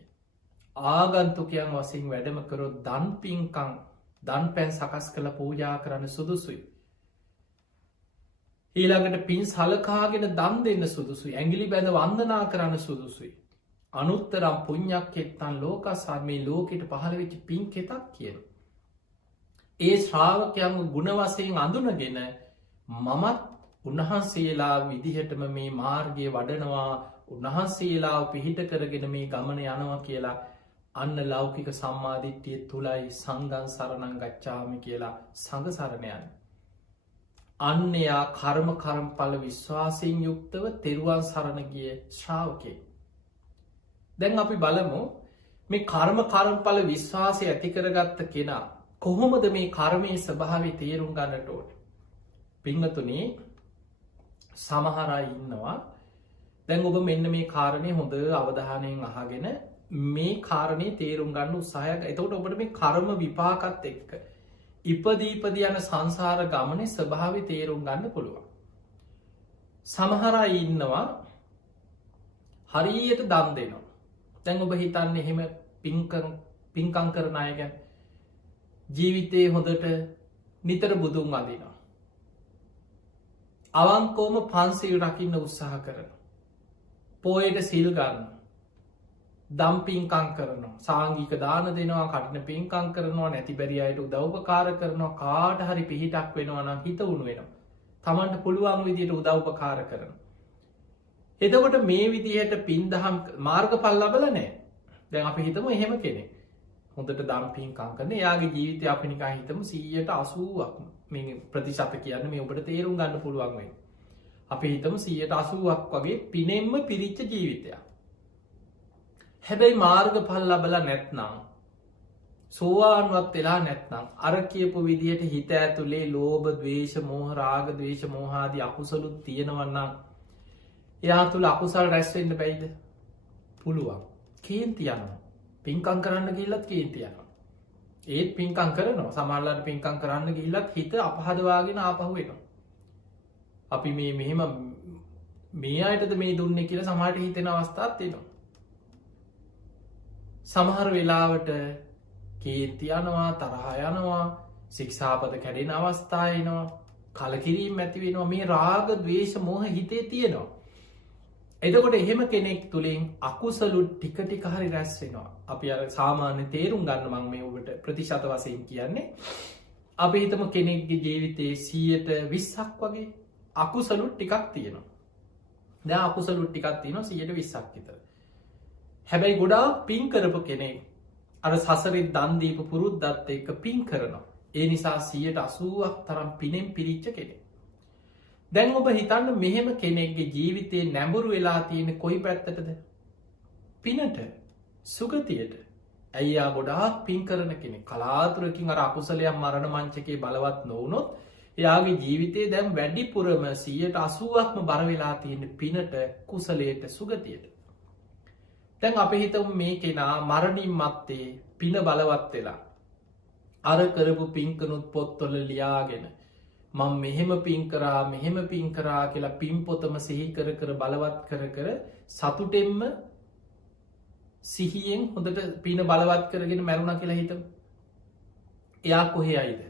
ආගන්තුකයන් වශයෙන් වැඩම කරොත් දන් පින්කම්, දන් පැන් සකස් කළ පූජා කරන්න සුදුසුයි. ඊළඟට පින් සලකාගෙන දන් දෙන්න සුදුසුයි. ඇඟිලි බැඳ වන්දනා කරන්න සුදුසුයි. අනුත්තරම් පුඤ්ඤක්ඛෙත්තං ලෝකස්සා මේ ලෝකෙට පහළ වෙච්ච පින් කෙතක් කියන. ඒ ශ්‍රාවකයන්ව ගුණ වශයෙන් අඳුනගෙන මමත් උන්වහන්සේලා විදිහටම මේ මාර්ගය වඩනවා, උන්වහන්සේලාව පිහිට කරගෙන මේ ගමන යනවා කියලා අන්න ලෞකික සම්මාදිට්ඨිය තුලයි සංඝං සරණං ගච්ඡාමි කියලා සංඝ සරණ යන්නේ. අන්‍යයා කර්මඵල විශ්වාසයෙන් යුක්තව තෙරුවන් සරණ ගිය ශ්‍රාවකයෙක්. දැන් අපි බලමු මේ කර්මඵල විශ්වාසය ඇති කරගත්ත කෙනා කොහොමද මේ කර්මයේ ස්වභාවය තේරුම් ගන්නට ඕනේ. පින්වතුනි, සමහර අය ඉන්නවා දැන් ඔබ මෙන්න මේ කාරණේ හොඳ අවධානයෙන් අහගෙන මේ කාරණේ තේරුම් ගන්න උත්සාහයක්. එතකොට ඔබට මේ කර්ම විපාකත් එක්ක ඉපදීපදී යන සංසාර ගමනේ ස්වභාවය තේරුම් ගන්න පුළුවන්. සමහර අය ඉන්නවා හරියට දන් දෙනවා. දැන් ඔබ හිතන්නේ එහෙම පින්කම් කරන අය ගැන. ජීවිතේ හොඳට නිතර බුදුන් වඳිනවා. අවංකවම පන්සිල් රකින්න උත්සාහ කරන. පෝයට සිල් ගන්න. දම් පින්කම් කරනවා. සාංගික දාන දෙනවා, කටින පින්කම් කරනවා, නැති බැරි අයට උදව්පකාර කරනවා, කාට හරි පිහිටක් වෙනවා නම් හිත උණු වෙනවා. තමන්ට පුළුවන් විදියට උදව්පකාර කරනවා. එතකොට මේ විදිහට පින්දහම් මාර්ගඵල ලබලා නැහැ. දැන් අපි හිතමු එහෙම කෙනෙක් හොඳට දම් පින්කම් කරන එයාගේ ජීවිතය අපි නිකන් හිතමු 180ක් මේ ප්‍රතිශත කියන්නේ මේ ඔබට තේරුම් ගන්න පුළුවන් වෙයි. අපි හිතමු 180ක් වගේ පිනෙන්ම පිරිච්ච ජීවිතයක්. හැබැයි මාර්ගඵල ලබලා නැත්නම් සෝවාන්වත් වෙලා නැත්නම් අර කියපු විදිහට හිත ඇතුලේ ලෝභ, ද්වේෂ, මෝහ, රාග, ද්වේෂ, මෝහ ආදී අකුසලුත් තියෙනවා නම් එයා තුල අකුසල් රැස් වෙන්න බැයිද? පුළුවන්. කේන්ති යනවා. පින්කම් කරන්න ගිහිල්ලත් කේන්ති යනවා. ඒත් පින්කම් කරනවා. සමහරවිට පින්කම් කරන්න ගිහිල්ලත් හිත අපහදවාගෙන ආපහු එනවා. අපි මෙහෙම මේ අයටද මේ දුන්නේ කියලා සමහරට හිතෙන අවස්ථාත් තියෙනවා. සමහර වෙලාවට කේන්ති යනවා, තරහ යනවා, ශික්ෂාපද කැඩෙන අවස්ථා එනවා, කලකිරීම ඇති වෙනවා. මේ රාග, ද්වේෂ, මෝහ හිතේ තියෙනවා. එතකොට එහෙම කෙනෙක් තුළින් අකුසලු ටික ටික හරි රැස් වෙනවා. අපි අර සාමාන්‍ය තේරුම් ගන්න මම මේ ඔබට ප්‍රතිශත වශයෙන් කියන්නේ. අපි හිතමු කෙනෙක්ගේ ජීවිතේ 120ක් වගේ අකුසලු ටිකක් තියෙනවා. දැන් අකුසලු ටිකක් තියෙනවා 120ක් විතර. හැබැයි ගොඩාක් පින් කරපු කෙනෙක් අර සසරේ දන් දීපු පුරුද්දත් එක්ක පින් කරනවා. ඒ නිසා 180ක් තරම් පිනෙන් පිරිච්ච කෙනෙක්. දැන් ඔබ හිතන්න මෙහෙම කෙනෙක්ගේ ජීවිතේ නැඹුරු වෙලා තියෙන කොයි පැත්තටද? පිනට, සුගතියට. ඇයි යා ගොඩාක් පින් කරන කෙනෙක්. කලාතුරකින් අර අකුසලයන් මරණ මංචකේ බලවත් නොවුනොත් එයාගේ ජීවිතේ දැන් වැඩිපුරම 180ක්ම බර වෙලා තියෙන පිනට, කුසලයට, සුගතියට. දැන් අපි හිතමු මේ කෙනා මරණින් මත්තේ පින බලවත් වෙලා අර කරපු පින්කනුත් පොත්වල ලියාගෙන මම මෙහෙම පින් කරා කියලා පින් පොතම සිහි කර කර බලවත් කර කර සතුටෙන්ම සිහියෙන් හොඳට පින බලවත් කරගෙන මැරුණා කියලා හිතමු. එයා කොහේ යයිද?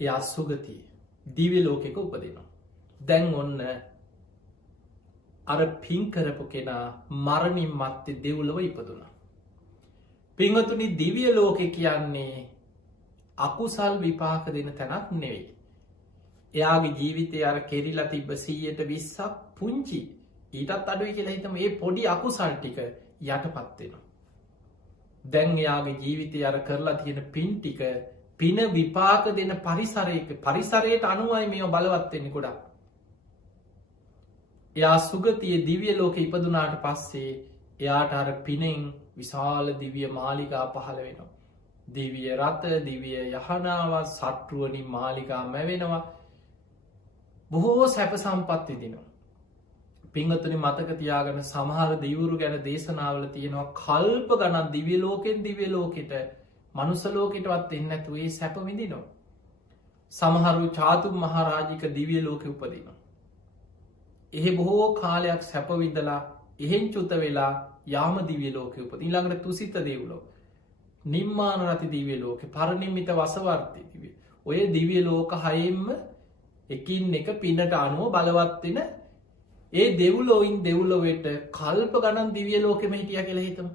එයා සුගතිය දිව්‍ය ලෝකෙක උපදිනවා. දැන් ඔන්න අර පින් කරපු කෙනා මරණින් මත්තේ දෙව්ලොව ඉපදුණා. පින්වතුනි, දිව්‍ය ලෝකේ කියන්නේ අකුසල් විපාක දෙන තැනක් නෙවෙයි. එයාගේ ජීවිතය අර කෙරිලා තිබ්බ 120ක් පුංචි ඊටත් අඩුයි කියලා හිතමු. මේ පොඩි අකුසල් ටික යටපත් වෙනවා. දැන් එයාගේ ජීවිතය අර කරලා තියෙන පින් ටික පින විපාක දෙන පරිසරයට අනුවයි මේව බලවත් වෙන්නේ ගොඩක්. එයා සුගතිය දිව්‍ය ලෝකෙ ඉපදුනාට පස්සේ එයාට අර පිනෙන් විශාල දිව්‍ය මාලිගා පහළ වෙනවා. දිව්‍ය රථ, දිව්‍ය යහනාව, සට්ටුවනින් මාලිගා මැවෙනවා. බොහෝ සැප සම්පත් විඳිනවා. පින්වතුනි, මතක තියාගන්න සමහර දෙවිවරු ගැන දේශනාවල තියෙනවා කල්ප ගණන් දිව්‍ය ලෝකෙන් දිව්‍ය ලෝකෙට, මනුස්ස ලෝකෙටවත් එන්නේ නැතුව ඒ සැප විඳිනවා. සමහරු චාතුම් මහරජික දිව්‍ය ලෝකෙ උපදිනවා. එහෙ බොහෝ කාලයක් සැප විඳලා එහෙන් චුත වෙලා යාම දිව්‍ය ලෝකෙ උපදින. ඊළඟට තුසිත දෙව්ලොව, නිම්මාන රති දිව්‍ය ලෝකෙ, පරිනිම්මිත වසවර්ති දිව්‍ය. ඔය දිව්‍ය ලෝක හයෙන්ම එකින් එක පිනට අනුව බලවත් වෙන ඒ දෙව්ලොවින් දෙව්ලොවට කල්ප ගණන් දිව්‍ය ලෝකෙම හිටියා කියලා හිතමු.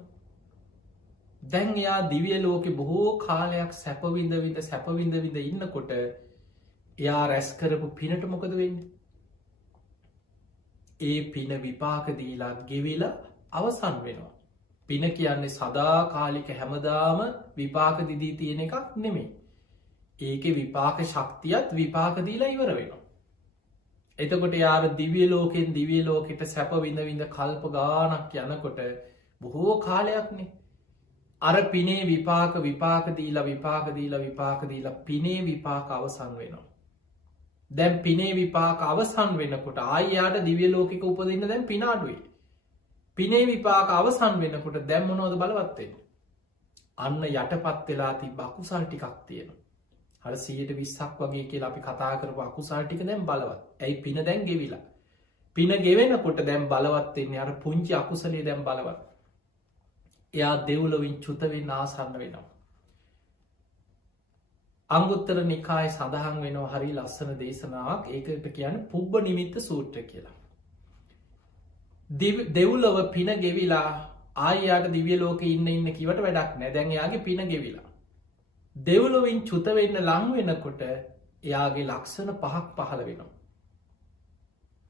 දැන් එයා දිව්‍ය ලෝකෙ බොහෝ කාලයක් සැප විඳ ඉන්නකොට එයා රැස් කරපු පිනට මොකද වෙන්නේ? ඒ පින විපාක දීලා ගෙවිලා අවසන් වෙනවා. පින කියන්නේ සදාකාලික හැමදාම විපාක දිදී තියෙන එකක් නෙමෙයි. ඒකේ විපාක ශක්තියත් විපාක දීලා ඉවර වෙනවා. එතකොට යාර දිව්‍ය ලෝකෙන් දිව්‍ය ලෝකෙට සැප විඳ කල්ප ගානක් යනකොට බොහෝ කාලයක්නේ අර පිනේ විපාක දීලා පිනේ විපාක අවසන් වෙනවා. දැන් පිනේ විපාක අවසන් වෙනකොට ආයෙත් දිව්‍ය ලෝකෙක උපදින්න දැන් පින අඩුයි. පිනේ විපාක අවසන් වෙනකොට දැන් මොනවද බලවත් වෙන්නේ? අන්න යටපත් වෙලා තිබ්බ අකුසල් ටිකක් තියෙනවා. හර 120ක් වගේ කියලා අපි කතා කරපු අකුසල් ටික දැන් බලවත්. ඇයි පින දැන් ගෙවිලා. පින ගෙවෙනකොට දැන් බලවත් වෙන්නේ අර පුංචි අකුසලයේ දැන් බලවත්. එයා දෙව්ලොවින් චුත වෙන්න ආසන්න වෙනවා. අංගුත්තර නිකායේ සඳහන් වෙනවා හරි ලස්සන දේශනාවක්. ඒකට කියන්නේ පුබ්බ නිමිත්ත සූත්‍රය කියලා. දෙව්ලොව පින ගෙවිලා ආයෙ දිව්‍ය ලෝකේ ඉන්න කිවට වැඩක් නැහැ. දැන් එයාගේ පින ගෙවිලා. දෙව්ලොවින් චුත වෙන්න ලං වෙනකොට එයාගේ ලක්ෂණ 5ක් පහළ වෙනවා.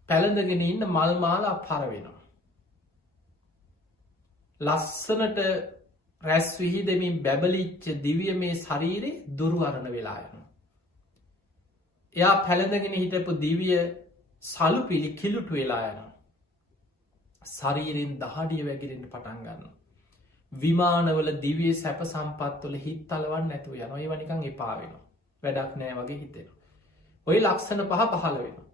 පැළඳගෙන ඉන්න මල් මාලා පර වෙනවා. ලස්සනට රැස් විහිදෙමින් බැබලිච්ච දිව්‍යමය ශරීරේ දුර්වර්ණ වෙලා යනවා. එයා පැළඳගෙන හිටපු දිව්‍ය සලු පිළි කිලුටු වෙලා යනවා. ශරීරයෙන් දහඩිය වැగిරෙන්න පටන් ගන්නවා. විමානවල දිව්‍ය සැප සම්පත්වල හිත් තලවන්න නැතුව යනවා. ඒවා නිකන් එපා වෙනවා. වැඩක් නෑ වගේ හිතෙනවා. ওই ලක්ෂණ 5 පහළ වෙනවා.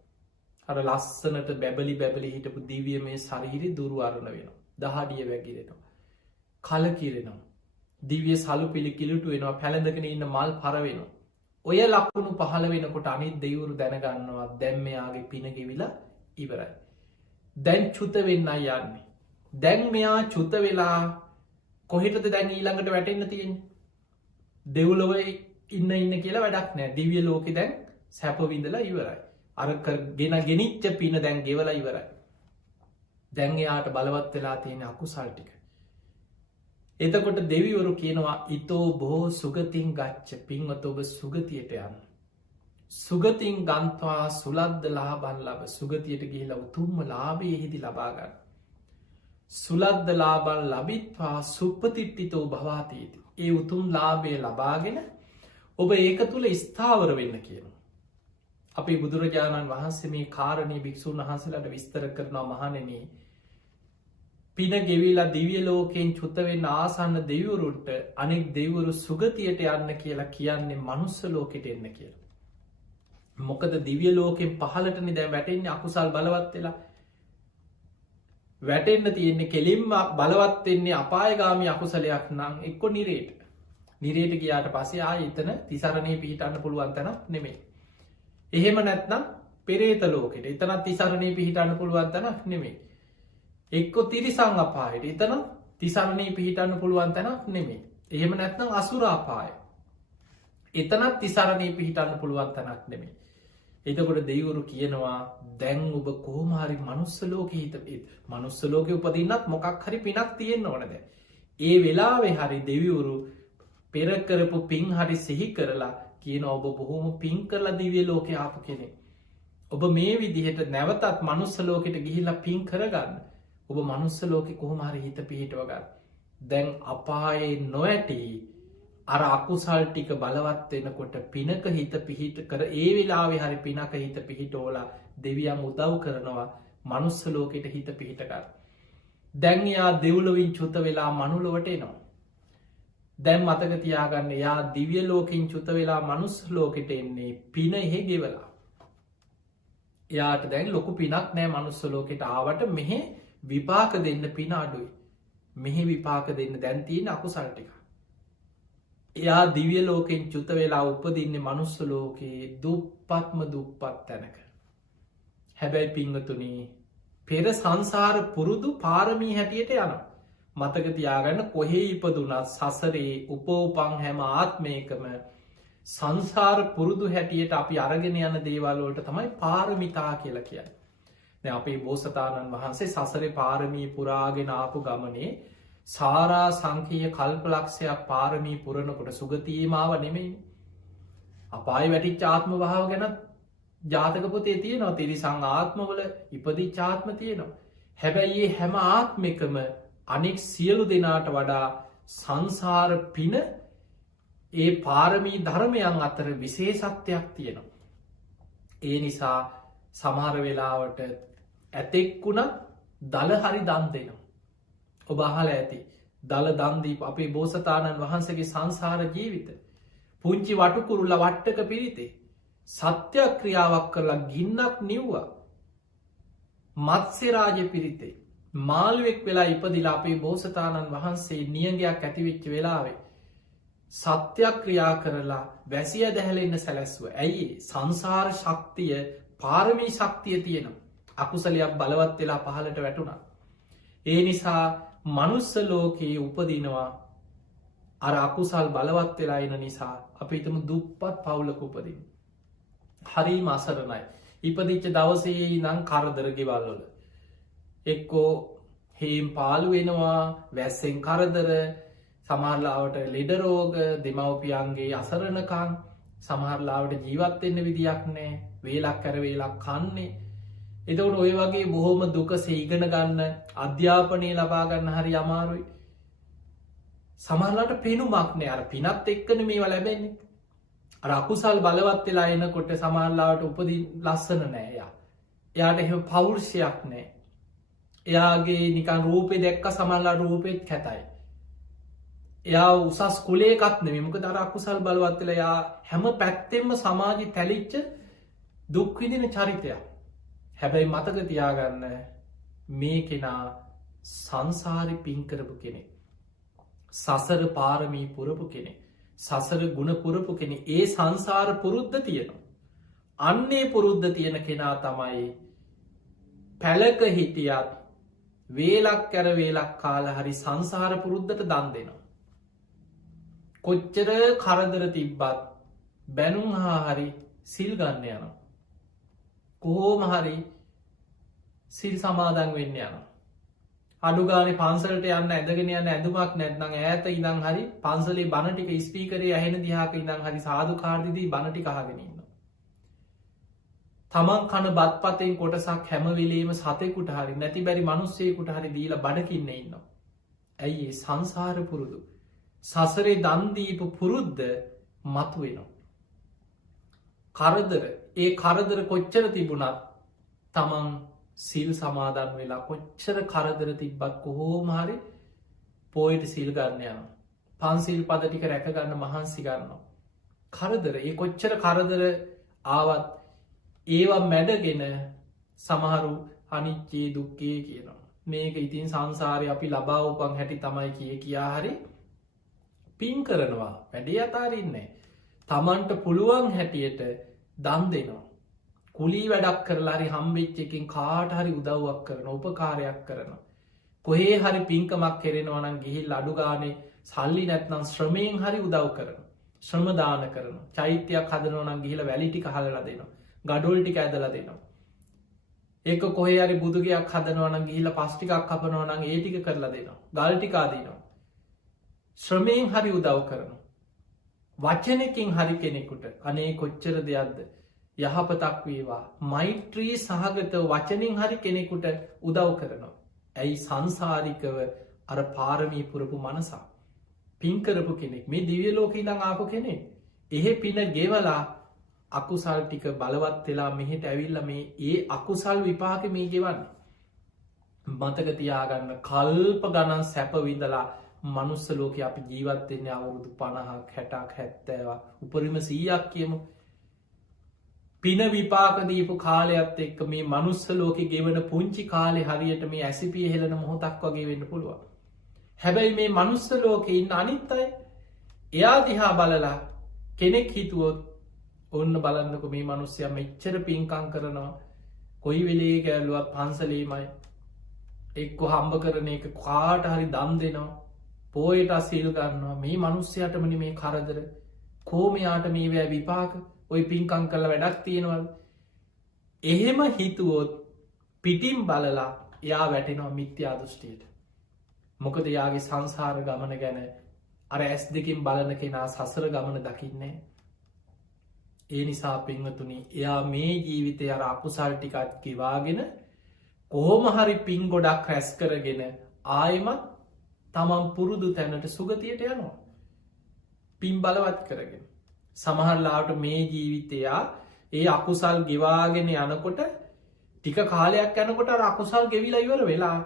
අර ලස්සනට බැබලි හිටපු දිව්‍යමය ශරීරය දුර්වර්ණ වෙනවා. දහඩිය වැగిරෙනවා. කලකිරෙනවා. දිව්‍ය සලු පිළි කිලුටු වෙනවා. පැළඳගෙන ඉන්න මල් පර වෙනවා. ඔය ලක්ෂණ පහළ වෙනකොට අනිත් දෙවිවරු දැනගන්නවා දැන් මෙයාගේ පින ගෙවිලා ඉවරයි. දැන් චුත වෙන්නයි යන්නේ. දැන් මෙයා චුත වෙලා කොහෙටද දැන් ඊළඟට වැටෙන්න තියෙන්නේ? දෙව්ලොව ඉන්න කියලා වැඩක් නැහැ. දිව්‍ය ලෝකේ දැන් සැප විඳලා ඉවරයි. අර ගෙනිච්ච පින දැන් ගෙවලා ඉවරයි. දැන් එයාට බලවත් වෙලා තියෙන අකුසල් ටික. එතකොට දෙවිවරු කියනවා ඊතෝ බෝ සුගතින් ගච්ඡ. පින්වත ඔබ සුගතියට යන්න. සුගතින් ගන්ත්වා සුලද්ද ලාභං ලබ. සුගතියට ගිහිලා උතුම්ම ලාභය එහිදී ලබා ගන්න. සුලද්ද ලාභං ලබිත්වා සුප්පතිට්ඨිතෝ භවාති. ඒ උතුම් ලාභය ලබාගෙන ඔබ ඒක තුල ස්ථාවර වෙන්න කියනවා. අපි බුදුරජාණන් වහන්සේ මේ කාරණේ භික්ෂුන් වහන්සේලාට විස්තර කරනවා මහණෙනි. පින ගෙවිලා දිව්‍ය ලෝකයෙන් චුත වෙන්න ආසන්න දෙවිවරුන්ට අනෙක් දෙවිවරු සුගතියට යන්න කියලා කියන්නේ මනුස්ස ලෝකෙට එන්න කියලා. මොකද දිව්‍ය ලෝකෙන් පහළටනේ දැන් වැටෙන්නේ අකුසල් බලවත් වෙලා. වැටෙන්න තියෙන්නේ කෙලින්ම බලවත් වෙන්නේ අපායගාමී අකුසලයක් නම් එක්ක නිරේට. නිරේට ගියාට පස්සේ ආයෙ එතන තිසරණේ පිහිටන්න පුළුවන් තැනක් නෙමෙයි. එහෙම නැත්නම් පෙරේත ලෝකෙට. එතනත් තිසරණේ පිහිටන්න පුළුවන් තැනක් නෙමෙයි. එක්ක තිරිසන් අපායට. එතන තිසරණේ පිහිටන්න පුළුවන් තැනක් නෙමෙයි. එහෙම නැත්නම් අසුර අපාය. එතනත් තිසරණේ පිහිටන්න පුළුවන් තැනක් නෙමෙයි. එතකොට දෙවිවරු කියනවා දැන් ඔබ කොහොම හරි මනුස්ස ලෝකෙ මනුස්ස ලෝකෙ උපදින්නත් මොකක් හරි පිනක් තියෙන්න ඕන දැන්. ඒ වෙලාවේ හරි දෙවිවරු පෙර කරපු පින් හරි සිහි කරලා කියනවා ඔබ බොහොම පින් කරලා දිව්‍ය ලෝකේ ආපු කෙනෙක්. ඔබ මේ විදිහට නැවතත් මනුස්ස ලෝකෙට ගිහිල්ලා පින් කරගන්න. ඔබ මනුස්ස ලෝකෙ කොහොම හරි හිත පිහිටව ගන්න. දැන් අපායේ නොඇටි අර අකුසල් ටික බලවත් වෙනකොට පිනක හිත පිහිට කර ඒ වෙලාවේ හරි පිනක හිත පිහිටෝලා දෙවියන් උදව් කරනවා මනුස්ස ලෝකෙට හිත පිහිට ගන්න. දැන් එයා දෙව්ලොවින් චුත වෙලා මනුලොවට එනවා. දැන් මතක තියාගන්න එයා දිව්‍ය ලෝකෙන් චුත වෙලා මනුස්ස ලෝකෙට එන්නේ පින එහෙ ගෙවලා. එයාට දැන් ලොකු පිනක් නෑ මනුස්ස ලෝකෙට ආවට මෙහෙ විපාක දෙන්න පින අඩුයි. මෙහෙ විපාක දෙන්න දැන් තියෙන අකුසල් ටික. එයා දිව්‍ය ලෝකෙන් චුත වෙලා උපදින්නේ මනුස්ස ලෝකේ දුප්පත්ම දුප්පත් තැනක. හැබැයි පින්වතුනි පෙර සංසාර පුරුදු පාරමී හැටියට යනවා. මතක තියාගන්න කොහේ ඉපදුනත් සසරේ උපෝපං හැම ආත්මයකම සංසාර පුරුදු හැටියට අපි අරගෙන යන දේවල් වලට තමයි පාරමිතා කියලා කියන්නේ. දැන් අපේ බෝසතාණන් වහන්සේ සසරේ පාරමී පුරාගෙන ආපු ගමනේ සාරා සංඛ්‍යා කල්පලක්ෂයක් පාරමී පුරනකොට සුගතියමාව නෙමෙයි. අපාය වැටිච්ච ආත්ම භාව ගැන ජාතක පොතේ තියෙනවා. තිරිසං ආත්මවල ඉපදිච්ච ආත්ම තියෙනවා. හැබැයි මේ හැම ආත්මිකම අනෙක් සියලු දෙනාට වඩා සංසාර පින ඒ පාරමී ධර්මයන් අතර විශේෂත්වයක් තියෙනවා. ඒ නිසා සමහර වෙලාවට ඇතෙක්කුණත් දල හරි දන් දෙනවා. ඔබ අහලා ඇති දල දන් දීපු අපේ බෝසතාණන් වහන්සේගේ සංසාර ජීවිත පුංචි වටුකුරුල්ල වට්ටක පිරිතේ සත්‍යක්‍රියාවක් කරලා ගින්නක් නිව්වා. මත්ස්‍ය රාජ පිරිතේ මාළුවෙක් වෙලා ඉපදිලා අපේ බෝසතාණන් වහන්සේ නියඟයක් ඇතිවෙච්ච වෙලාවේ සත්‍යක්‍රියා කරලා වැසිය දැහැලෙන්න සැලැස්ව. ඇයි සංසාර ශක්තිය පාරමී ශක්තිය තියෙනවා. අකුසලයක් බලවත් වෙලා පහලට වැටුණා. ඒ නිසා මනුස්ස ලෝකයේ උපදිනවා අර අකුසල් බලවත් වෙලා එන නිසා අපි හිතමු දුප්පත් පවුලක උපදින්න. හරිම අසරණයි. ඉපදිච්ච දවසේ ඉඳන් කරදර ගෙවල් වල. එක්කෝ හේම් පාළු වෙනවා, වැස්සෙන් කරදර, සමහරලාවට ලෙඩ රෝග, දෙමව්පියන්ගේ අසරණකම්, සමහරලාවට ජීවත් වෙන්න විදියක් නැහැ, වේලක් කර වේලක් කන්නේ. එතකොට ඔය වගේ බොහොම දුකසේ ඉගෙන ගන්න, අධ්‍යාපනය ලබා ගන්න හරි අමාරුයි. සමහරලාට පෙනුමක් නෑ. අර පිනත් එක්කනේ මේවා ලැබෙන්නේ. අර අකුසල් බලවත් වෙලා එනකොට සමහරලාට උපදී ලස්සන නෑ එයා. එයාට එහෙම පෞරුෂයක් නෑ. එයාගේ නිකන් රූපේ දැක්ක සමහරලාට රූපෙත් කැතයි. එයා උසස් කුලයකත් නෙමෙයි. මොකද අර අකුසල් බලවත් වෙලා එයා හැම පැත්තෙම සමාජي තැලිච්ච දුක් විඳින චරිතයක්. හැබැයි මතක තියාගන්න මේ කෙනා සංසාරේ පින් කරපු කෙනෙක්. සසර පාරමී පුරපු කෙනෙක්. සසර ගුණ පුරපු කෙනෙක්. ඒ සංසාර පුරුද්ද තියෙනවා. අන්නේ පුරුද්ද තියෙන කෙනා තමයි පැලක හිටියත් වේලක් කර වේලක් කාලා හරි සංසාර පුරුද්දට දන් දෙනවා. කොච්චර කරදර තිබ්බත් බැනුම් හරි සිල් ගන්න යනවා. කොහොම හරි සිල් සමාදන් වෙන්න යනවා. අඩුගානේ පන්සලට යන්න ඇදගෙන යන්න ඇඳුමක් නැත්නම් ඈත ඉඳන් හරි පන්සලේ බණ ටික ස්පීකරේ ඇහෙන දිහාක ඉඳන් හරි සාදුකාර දීදී බණ ටික අහගෙන ඉන්නවා. තමන් කන බත්පතෙන් කොටසක් හැම වෙලේම සතෙකුට හරි නැති බැරි මිනිස්සෙකුට හරි දීලා බඩකින්න ඉන්නවා. ඇයි ඒ සංසාර පුරුදු. සසරේ දන් දීපු පුරුද්ද මතුවෙනවා. කරදර ඒ කරදර කොච්චර තිබුණත් තමන් සිල් සමාදන් වෙලා කොච්චර කරදර තිබ්බත් කොහොම හරි පොයට සිල් ගන්න යනවා. පන්සිල් පද ටික රැක ගන්න මහන්සි ගන්නවා. කරදර ඒ කොච්චර කරදර ආවත් ඒවා මැඩගෙන සමහරු අනිච්චේ දුක්ඛේ කියනවා. මේක ඉතින් සංසාරේ අපි ලබා උපන් හැටි තමයි කියා හරි පින් කරනවා. වැඩේ අතාරින්නේ. තමන්ට පුළුවන් හැටියට දන් දෙනවා. කුලී වැඩක් කරලා හරි හම්බෙච්ච එකෙන් කාට හරි උදව්වක් කරන උපකාරයක් කරනවා. කොහේ හරි පින්කමක් කෙරෙනවා නම් ගිහිල්ලා අඩු ගානේ සල්ලි නැත්නම් ශ්‍රමයෙන් හරි උදව් කරනවා. ශ්‍රම දාන කරනවා. චෛත්‍යයක් හදනවා නම් ගිහිල්ලා වැලි ටික හලලා දෙනවා. ගඩොල් ටික ඇදලා දෙනවා. ඒක කොහේ හරි බුදුගයක් හදනවා නම් ගිහිල්ලා පස් ටිකක් කපනවා නම් ඒ ටික කරලා දෙනවා. ගල් ටික අදිනවා. ශ්‍රමයෙන් හරි උදව් කරනවා. වචනකින් හරි කෙනෙකුට අනේ කොච්චර දෙයක්ද යහපතක් වේවා මෛත්‍රී සහගත වචනින් හරි කෙනෙකුට උදව් කරනවා. ඇයි සංසාරිකව අර පාරමී පුරපු මනසා පින් කරපු කෙනෙක් මේ දිව්‍ය ලෝකේ ඉඳන් ආපු කෙනෙක්. එහෙ පින ගෙවලා අකුසල් ටික බලවත් වෙලා මෙහෙට ඇවිල්ලා මේ ඒ අකුසල් විපාකෙ මේ ගෙවන්නේ. මතක තියාගන්න කල්ප ගණන් සැප විඳලා මනුස්ස ලෝකේ අපි ජීවත් වෙන්නේ අවුරුදු 50ක් 60ක් 70ක් උපරිම 100ක් කියමු. පින විපාක දීපු කාලයත් එක්ක මේ මනුස්ස ලෝකේ ගෙවන පුංචි කාලේ හරියට මේ ඇසිපිය හෙලන මොහොතක් වගේ වෙන්න පුළුවන්. හැබැයි මේ මනුස්ස ලෝකේ ඉන්න අනිත් අය එයා දිහා බලලා කෙනෙක් හිතුවොත් ඔන්න බලන්නකො මේ මිනිස්සයා මෙච්චර පින්කම් කරනවා කොයි වෙලේ ගෑලුවත් පන්සලේමයි එක්ක හම්බ කරන එක කාට හරි දන් දෙනවා පොයට සිල් ගන්නවා මේ මිනිස්සයාටමනේ මේ කරදර කොහොමයාට මේ විපාක ඔය පින්කම් කළා වැඩක් තියෙනවද එහෙම හිතුවොත් පිටින් බලලා එයා වැටෙනවා මිත්‍යා දෘෂ්ටියට. මොකද එයාගේ සංසාර ගමන ගැන අර ඇස් දෙකින් බලන කෙනා සසර ගමන දකින්නේ. ඒ නිසා පින්වතුනි එයා මේ ජීවිතේ අර අකුසල් ටිකක් ගෙවාගෙන කොහොම හරි පින් ගොඩක් රැස් කරගෙන ආයෙමත් තමන් පුරුදු තැනට සුගතියට යනවා. පින් බලවත් කරගෙන. සමහරලාට මේ ජීවිතයා ඒ අකුසල් ගෙවාගෙන යනකොට ටික කාලයක් යනකොට අර අකුසල් ගෙවිලා ඉවර වෙලා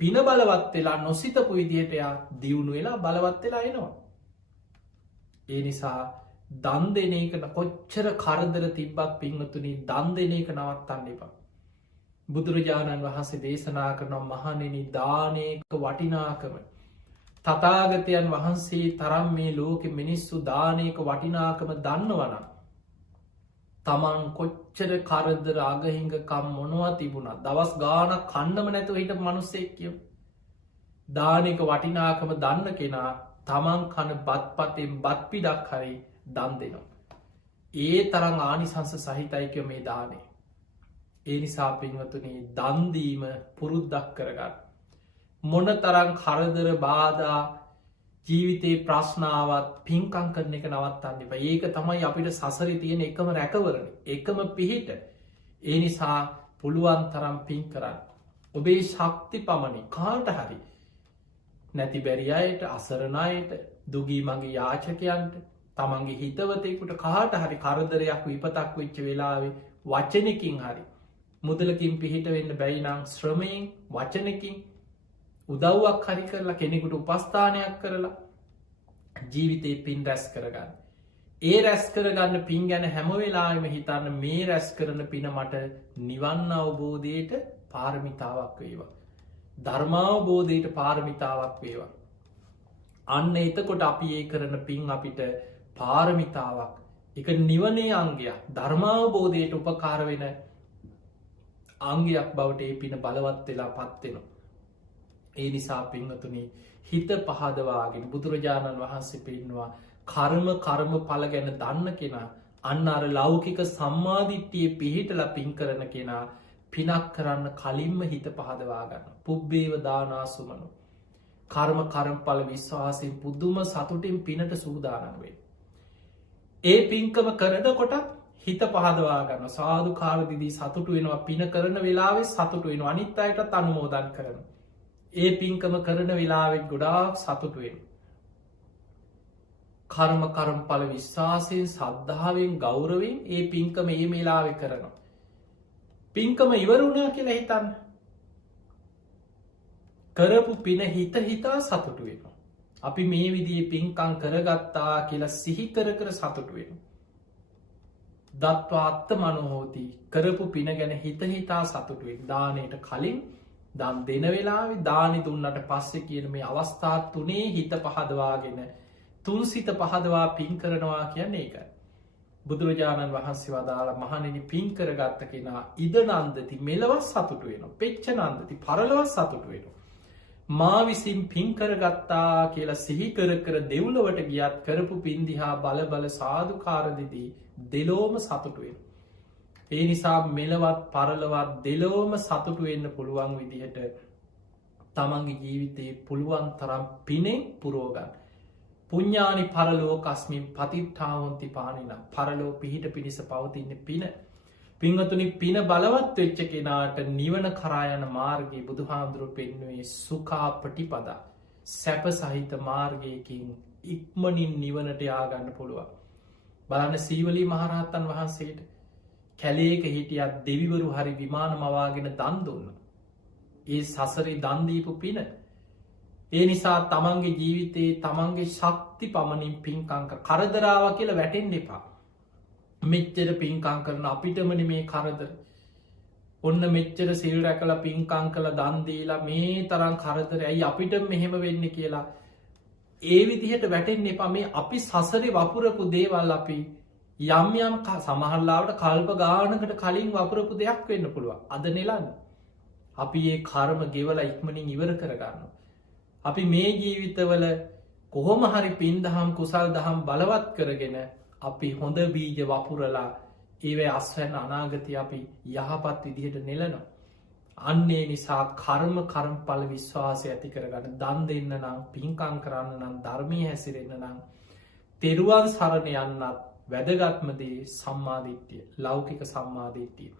පින බලවත් වෙලා නොසිතපු විදිහට එයා දියුණු වෙලා බලවත් වෙලා එනවා. ඒ නිසා දන් දෙන එක කොච්චර කරදර තිබ්බත් පින්වතුනි දන් දෙන එක නවත්තන්න එපා. බුදුරජාණන් වහන්සේ දේශනා කරනවා මහණෙනි දානයක වටිනාකම තථාගතයන් වහන්සේ තරම් මේ ලෝකෙ මිනිස්සු දානයක වටිනාකම දන්නවනම් තමන් කොච්චර කරදර අගහිංගකම් මොනවා තිබුණා දවස් ගානක් කණ්ඩම නැතුව හිට මනුස්සෙක් කියව. දානක වටිනාකම දන්න කෙනා තමන් කන බත් පතෙන් බත් පිඩක් හරි දන් දෙනවා. ඒ තරං ආනිසංස සහිතයිකව මේ දානේ. ඒ නිසා පින්වතුනේ දන්දීම පුරුද්දක් කරගන්න. මොන තරං කරදර බාධා ජීවිතයේ ප්‍රශ්නාවත් පින්කං කරන එක නවත්තන්න එපා. ඒක තමයි අපිට සසරි තියෙන එකම රැකවරණ එකම පිහිට. ඒ නිසා පුළුවන් තරම් පින් කරන්න. ඔබේ ශක්ති පමණි කාට හරි නැති බැරි අයට අසරණයට දුගී මගේ යාචකයන්ට තමන්ගේ හිතවතෙකුට කාට හරි කරදරයක් විපතක් වෙච්ච වෙලාවේ වචනකින් හරි මුදලකින් පිහිට වෙන්න බැයිනම් ශ්‍රමයෙන් වචනකින් උදව්වක් හරි කරලා කෙනෙකුට උපස්ථානයක් කරලා ජීවිතේ පින් රැස් කරගන්න. ඒ රැස් කරගන්න පින් ගැන හැමවෙලාම හිතන්න මේ රැස් කරන පින මට නිවන්න අවබෝධයට පාරමිතාවක් වේවා. ධර්මාවබෝධයට පාරමිතාවක් වේවා. අන්න එතකොට අපි ඒ කරන පින් අපිට පාරමිතාවක් එක නිවනේ අංගයක් ධර්මාවබෝධයට උපකාර වෙන අංගයක් බවට ඒ පින බලවත් වෙලා පත්වෙනවා. ඒ නිසා පින්වතුනි හිත පහදවාගෙන බුදුරජාණන් වහන්සේ පෙන්නවා කර්ම පල ගැන දන්න කෙනා අන්න අර ලෞකික සම්මාධිට්ටිය පිහිටලා පින් කරන කෙනා පිනක් කරන්න කලින්ම හිත පහදවාගන්න. පුබ්බේව දානාසුමනු. කර්මපල විශ්වාසයෙන් පුද්දුම සතුටින් පිනට සූදානන් වේ. ඒ පින්කම කරනකොට හිත පහදවාගන්න සාධු කාරදිදී සතුටු වෙනවා පින කරන වෙලාවෙ සතුටු වෙන අනිත් අයටත් අනුමෝදන් කරන. ඒ පින්කම කරන වෙලාවෙත් ගොඩාක් සතුටුවෙන්. කර්මපල විශ්වාසයෙන් සද්ධාවෙන් ගෞරවෙන් ඒ පින්කම ඒ මේලාවෙ කරනවා. පින්කම ඉවරුණා කියලා හිතන්න. කරපු පින හිත හිතා සතුටු වෙනවා. අපි මේ විදිහේ පින්කම් කරගත්තා කියලා සිහි කර සතුටු වෙනවා. දත්වා අත්ත මනෝහෝති කරපු පින ගැන හිත හිතා සතුටු වෙනවා. දානයට කලින් දන් දෙන වෙලාවේ දානි දුන්නට පස්සේ කියන මේ අවස්ථා තුනේ හිත පහදවාගෙන තුන් සිත පහදවා පින් කරනවා කියන්නේ ඒකයි. බුදුරජාණන් වහන්සේ වදාළ මහණෙනි පින් කරගත්ත කෙනා ඉද නන්දති මෙලොව සතුටු වෙනවා. පෙච්ච නන්දති පරලොව සතුටු වෙනවා. මා විසින් පින් කරගත්තා කියලා සිහි කර දෙව්ලොවට ගියත් කරපු පින් දිහා බල සාදුකාර දෙදී දෙලොවම සතුටු වෙනවා. ඒ නිසා මෙලවත් පරලොවත් දෙලොවම සතුටු වෙන්න පුළුවන් විදිහට තමන්ගේ ජීවිතේ පුළුවන් තරම් පිනෙන් පුරෝගන්න. පුඤ්ඥානි පරලෝ කස්මින් පතිට්ඨාවන්ති පානින පරලෝ පිහිට පිණිස පවතින්න පින. පිංහතුනි පින බලවත් වෙච්ච කෙනාට නිවන කරායන මාර්ගයේ බුදු හාමුදුරුව පෙන්නුවේ සුකා පටිපදා සැප සහිත මාර්ගයකින් ඉක්මනින් නිවනට යාගන්න පුළුවන්. බලන්න සීවලී මහරහත්තන් වහන්සේට කැලේක හිටියත් දෙවිවරු හරි විමාන මවාගෙන දන් දුන්න. ඒ සසරි දන්දීපු පින. ඒ නිසා තමන්ගේ ජීවිතයේ තමන්ගේ ශක්ති පමණින් පින්කංක කරදරාව කියලා වැටෙන් එපා. මෙච්චර පින්කං කරන අපිටමන මේ කරදර. ඔන්න මෙච්චර සිල් රැකල පින්කං කළ දන්දීලා මේ තරම් කරදර ඇයි අපිට මෙහෙම වෙන්න කියලා. ඒ විදිහට වැටෙන් එපා මේ අපි සසරි වපුරපු දේවල් අපි යම් සමහල්ලාවට කල්ප ගානකට කලින් වපුරපු දෙයක් වෙන්න පුළුව අද නෙලන්න. අපි ඒ කර්ම ගෙවල ඉක්මනින් ඉවර කරගන්න. අපි මේ ජීවිතවල කොහොම හරි පින්දහම් කුසල් දහම් බලවත් කරගෙන අපි හොඳ බීජ වපුරලා ඒවැ අස්වැන්න අනාගතය අපි යහපත් විදිහට නෙලනවා. අන්නේ නිසා කර්මපල විශ්වාසය ඇති කරගන්න දන් දෙන්න නම් පින්කං කරන්න නම් ධර්මය හැසිරෙන්න්න නම් තෙරුවන් සරණ යන්නත් වැදගත්මදේ සම්මාධිට්්‍යය ලෞකික සම්මාධිට්්‍යය.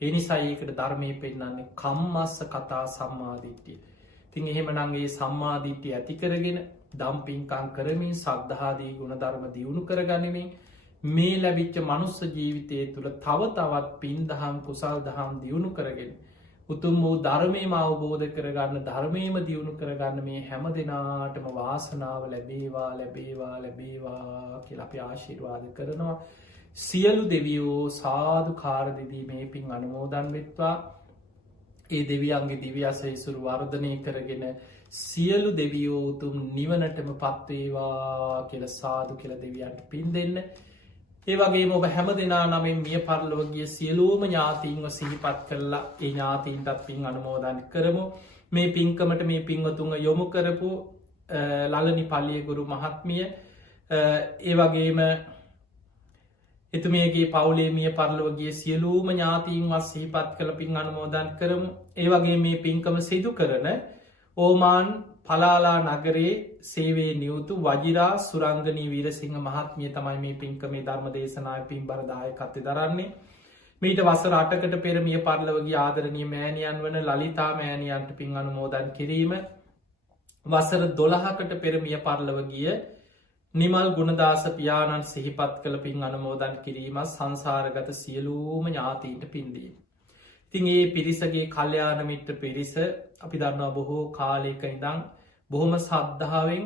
එනිසා ඒකට ධර්මය පෙන්න්නන්නේ කම්මස්ස කතා සම්මාධිට්්‍යය. තින් එහෙමනන්ගේ සම්මාධිට්්‍යය ඇති කරගෙන දම් පින්කං කරමින් සද්ධාදී ගුණධර්ම දියුණු කරගනිමින් මේ ලැබිච්ච මනුස්ස ජීවිතය තුළ තව තවත් පින් දහම් කුසල් දහම් දියුණු කරගෙන උතුම් වූ ධර්මයම අවබෝධ කරගන්න ධර්මයම දියුණු කරගන්න මේ හැම දෙනාටම වාසනාව ලැබේවා කියලා අපි ආශිර්වාද කරනවා. සියලු දෙවියෝ සාදු කාරදිදී මේ පින් අනුමෝදන් වෙත්වා. ඒ දෙවියන්ගේ දිව්‍යසයිසුරු වර්ධනය කරගෙන සියලු දෙවියෝ උතුම් නිවනටම පත්වේවා කියල සාදු කියල දෙවියන්ට පින් දෙන්න. ඒ වගේ ඔබ හැම දෙනා නමින් මිය පරලොවගිය සියලූම ඥාතීන්ව සිහිපත් කරලා ඒ ඥාතීන්ටත් පින් අනුමෝදන් කරමු. මේ පින්කමට මේ පින්වතුන්ග යොමු කරපු ලලනි පල්ලියගුරු මහත්මිය ඒ වගේම එතුමේගේ පවුලේ මිය පරලෝගිය සියලූම ඥාතීන්වත් සිහිපත් කළ පින් අනුමෝදන් කරමු. ඒ වගේ මේ පින්කම සිදු කරන ඕමාන් පලාලා නගරේ සේවේ නියුතු වජිරා සුරංගනී වීරසිංහ මහත්මිය තමයි මේ පින්කමේ ධර්ම දේශනාය පින් බරදායකත්වය දරන්නේ. මීට වසර 8කට පෙර මිය පරලොවගේ ආදරණීය මෑණියන් වන ලලිතා මෑණියන්ට පින් අනුමෝදන් කිරීම, වසර 12කට පෙර මිය පරලොව ගිය නිමල් ගුණදාස පියාණන් සිහිපත් කළ පින් අනුමෝදන් කිරීමත් සංසාරගත සියලූම ඥාතීන්ට පින්දීම. ඉතින් ඒ පිරිසගේ කල්යාණ මිත්‍ර පිරිස අපි දන්නවා බොහෝ කාලයක ඉඳන් බොහොම සද්ධාවෙන්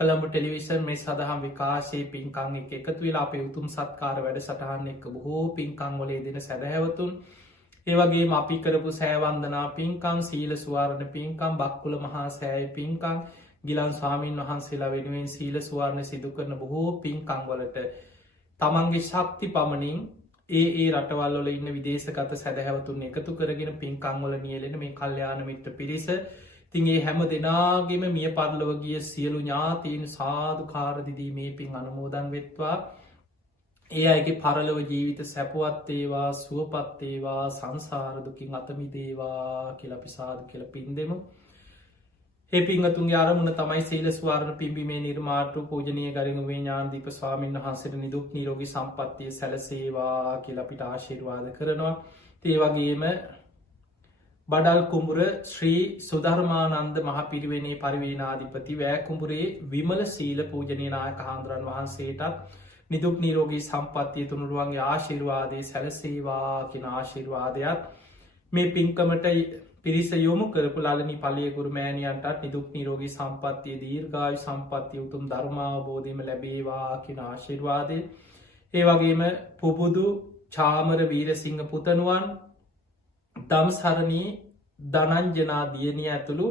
කළඹ ටෙලිවිෂන් මේ සඳහම් විකාශයේ පින්කං එක එකතු වෙලා අපේ උතුම් සත්කාර වැඩ සටහන් එක්ක බොහෝ පින්කං වලේ දෙන සැදැහැවතුන්, ඒ වගේම අපි කරපු සෑවන්දනා පින්කං, සීල සුවාරණ පින්කං, බක්කුල මහා සෑය පින්කං, ගිලන් ස්වාමීන් වහන්සේලා වෙනුවෙන් සීල සුවාරණ සිදු කරන බොහෝ පින්කං වලට තමන්ගේ ශක්ති පමණින් ඒ රටවල්ල ඉන්න විදේශගත සැදැහැවතුන් එකතු කරගෙන පින්කංවල නියලෙන මේ කල්්‍යයාන මිත්‍ර පිරිස. තින් ඒ හැම දෙනාගේම මිය පරලොව ගිය සියලු ඥාතීන් සාධකාරදිදී මේ පින් අනුමෝදන් වෙත්වා. ඒ අයගේ පරලොව ජීවිත සැපවත්තේවා, සුවපත්තේවා, සංසාරදුකින් අතමිදේවා කියලපි සාධ කියල පින් දෙමු. ඒ පිංහතුන්ගේ අරමුණ තමයි සීල ස්වාරණ පිම්බිමේ නිර්මාටු පූජනය ගරිනුවේ ඥාන්දීප ස්වාමීන් වහන්සේට නිදුක් නිරෝගී සම්පත්තිය සැලසේවා කියලා අපිට ආශිර්වාද කරනවා. ඒ වගේම බඩල් කුඹුර ශ්‍රී සුධර්මානන්ද මහපිරිවෙනේ පරිවේනාධිපති වෑකුඹුරේ විමල සීල පූජනීය නායක හාමුදුරන් වහන්සේටත් නිදුක් නිරෝගී සම්පත්තිය තුනුරුවන්ගේ ආශිර්වාදය සැලසේවා කියන ආශිර්වාදයක් මේ පින්කමට පිරිස යොමු කරපු ලලනි පලියගුරු මෑණියන්ටත් නිදුක් නිරෝගී සම්පත්තිය, දීර්ඝායු සම්පත්තිය, උතුම් ධර්මාවබෝධයම ලැබේවා කියන ආශිර්වාදය. ඒ වගේම පුබුදු චාමර වීරසිංහ පුතණුවන්, දම්සරණී ධනංජනා දියණිය ඇතුළු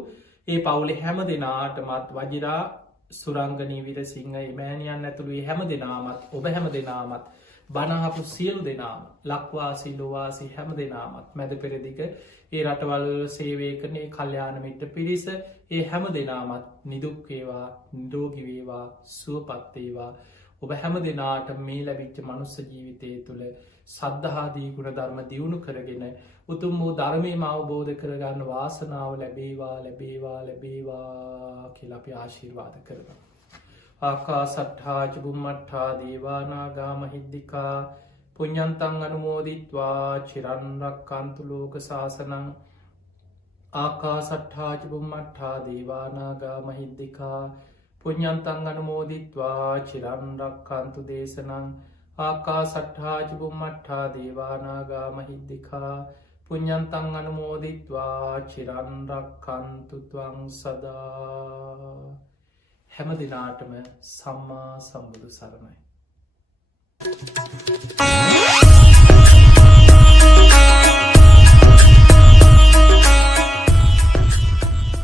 ඒ පවුලේ හැම දෙනාටමත්, වජිරා සුරංගනී වීරසිංහ මෑණියන් ඇතුළු හැම දෙනාමත්, ඔබ හැම දෙනාමත්, බණහපු සියලු දෙනාම, ලක්වාසී ලොවාසී හැම දෙනාමත්, මැද පෙරදිග ඒ රටවල් සේවය කරන කල්්‍යයාන මිත්‍ර පිරිස ඒ හැම දෙනාමත් නිදුක්වේවා, නිරෝගිවේවා, සුවපත්තේවා. ඔබ හැම දෙනාට මේ ලැබිච්ච මනුස්ස ජීවිතය තුළ සද්ධහාදී ගුණ ධර්ම දියුණු කරගෙන උතුම් වූ ධර්මයම අවබෝධ කරගන්න වාසනාව ලැබේවා, ලැබේවා, ලැබේවා කියලා අපි ආශිර්වාද කරනවා. ආකා සට්ඨාච බුම්මට්ඨා දේවානාගා මහිද්දිකා පුඤ්ඤන්තං අනුමෝදිත්වා චිරන් රක්ඛන්තු ලෝක සාසනං. ආකා සට්ඨාච බුම්මට්ඨා දේවානාගා මහිද්දිකා පුඤ්ඤන්තං අනුමෝදිත්වා චිරන් රක්ඛන්තු දේශනං. ආකා සට්ඨාච බුම්මට්ඨා දේවානාගා මහිද්දිකා පුඤ්ඤන්තං අනුමෝදිත්වා චිරන් රක්ඛන්තු ත්වං සදා. හැම දිනාටම සම්මා සම්බුදු සරණයි.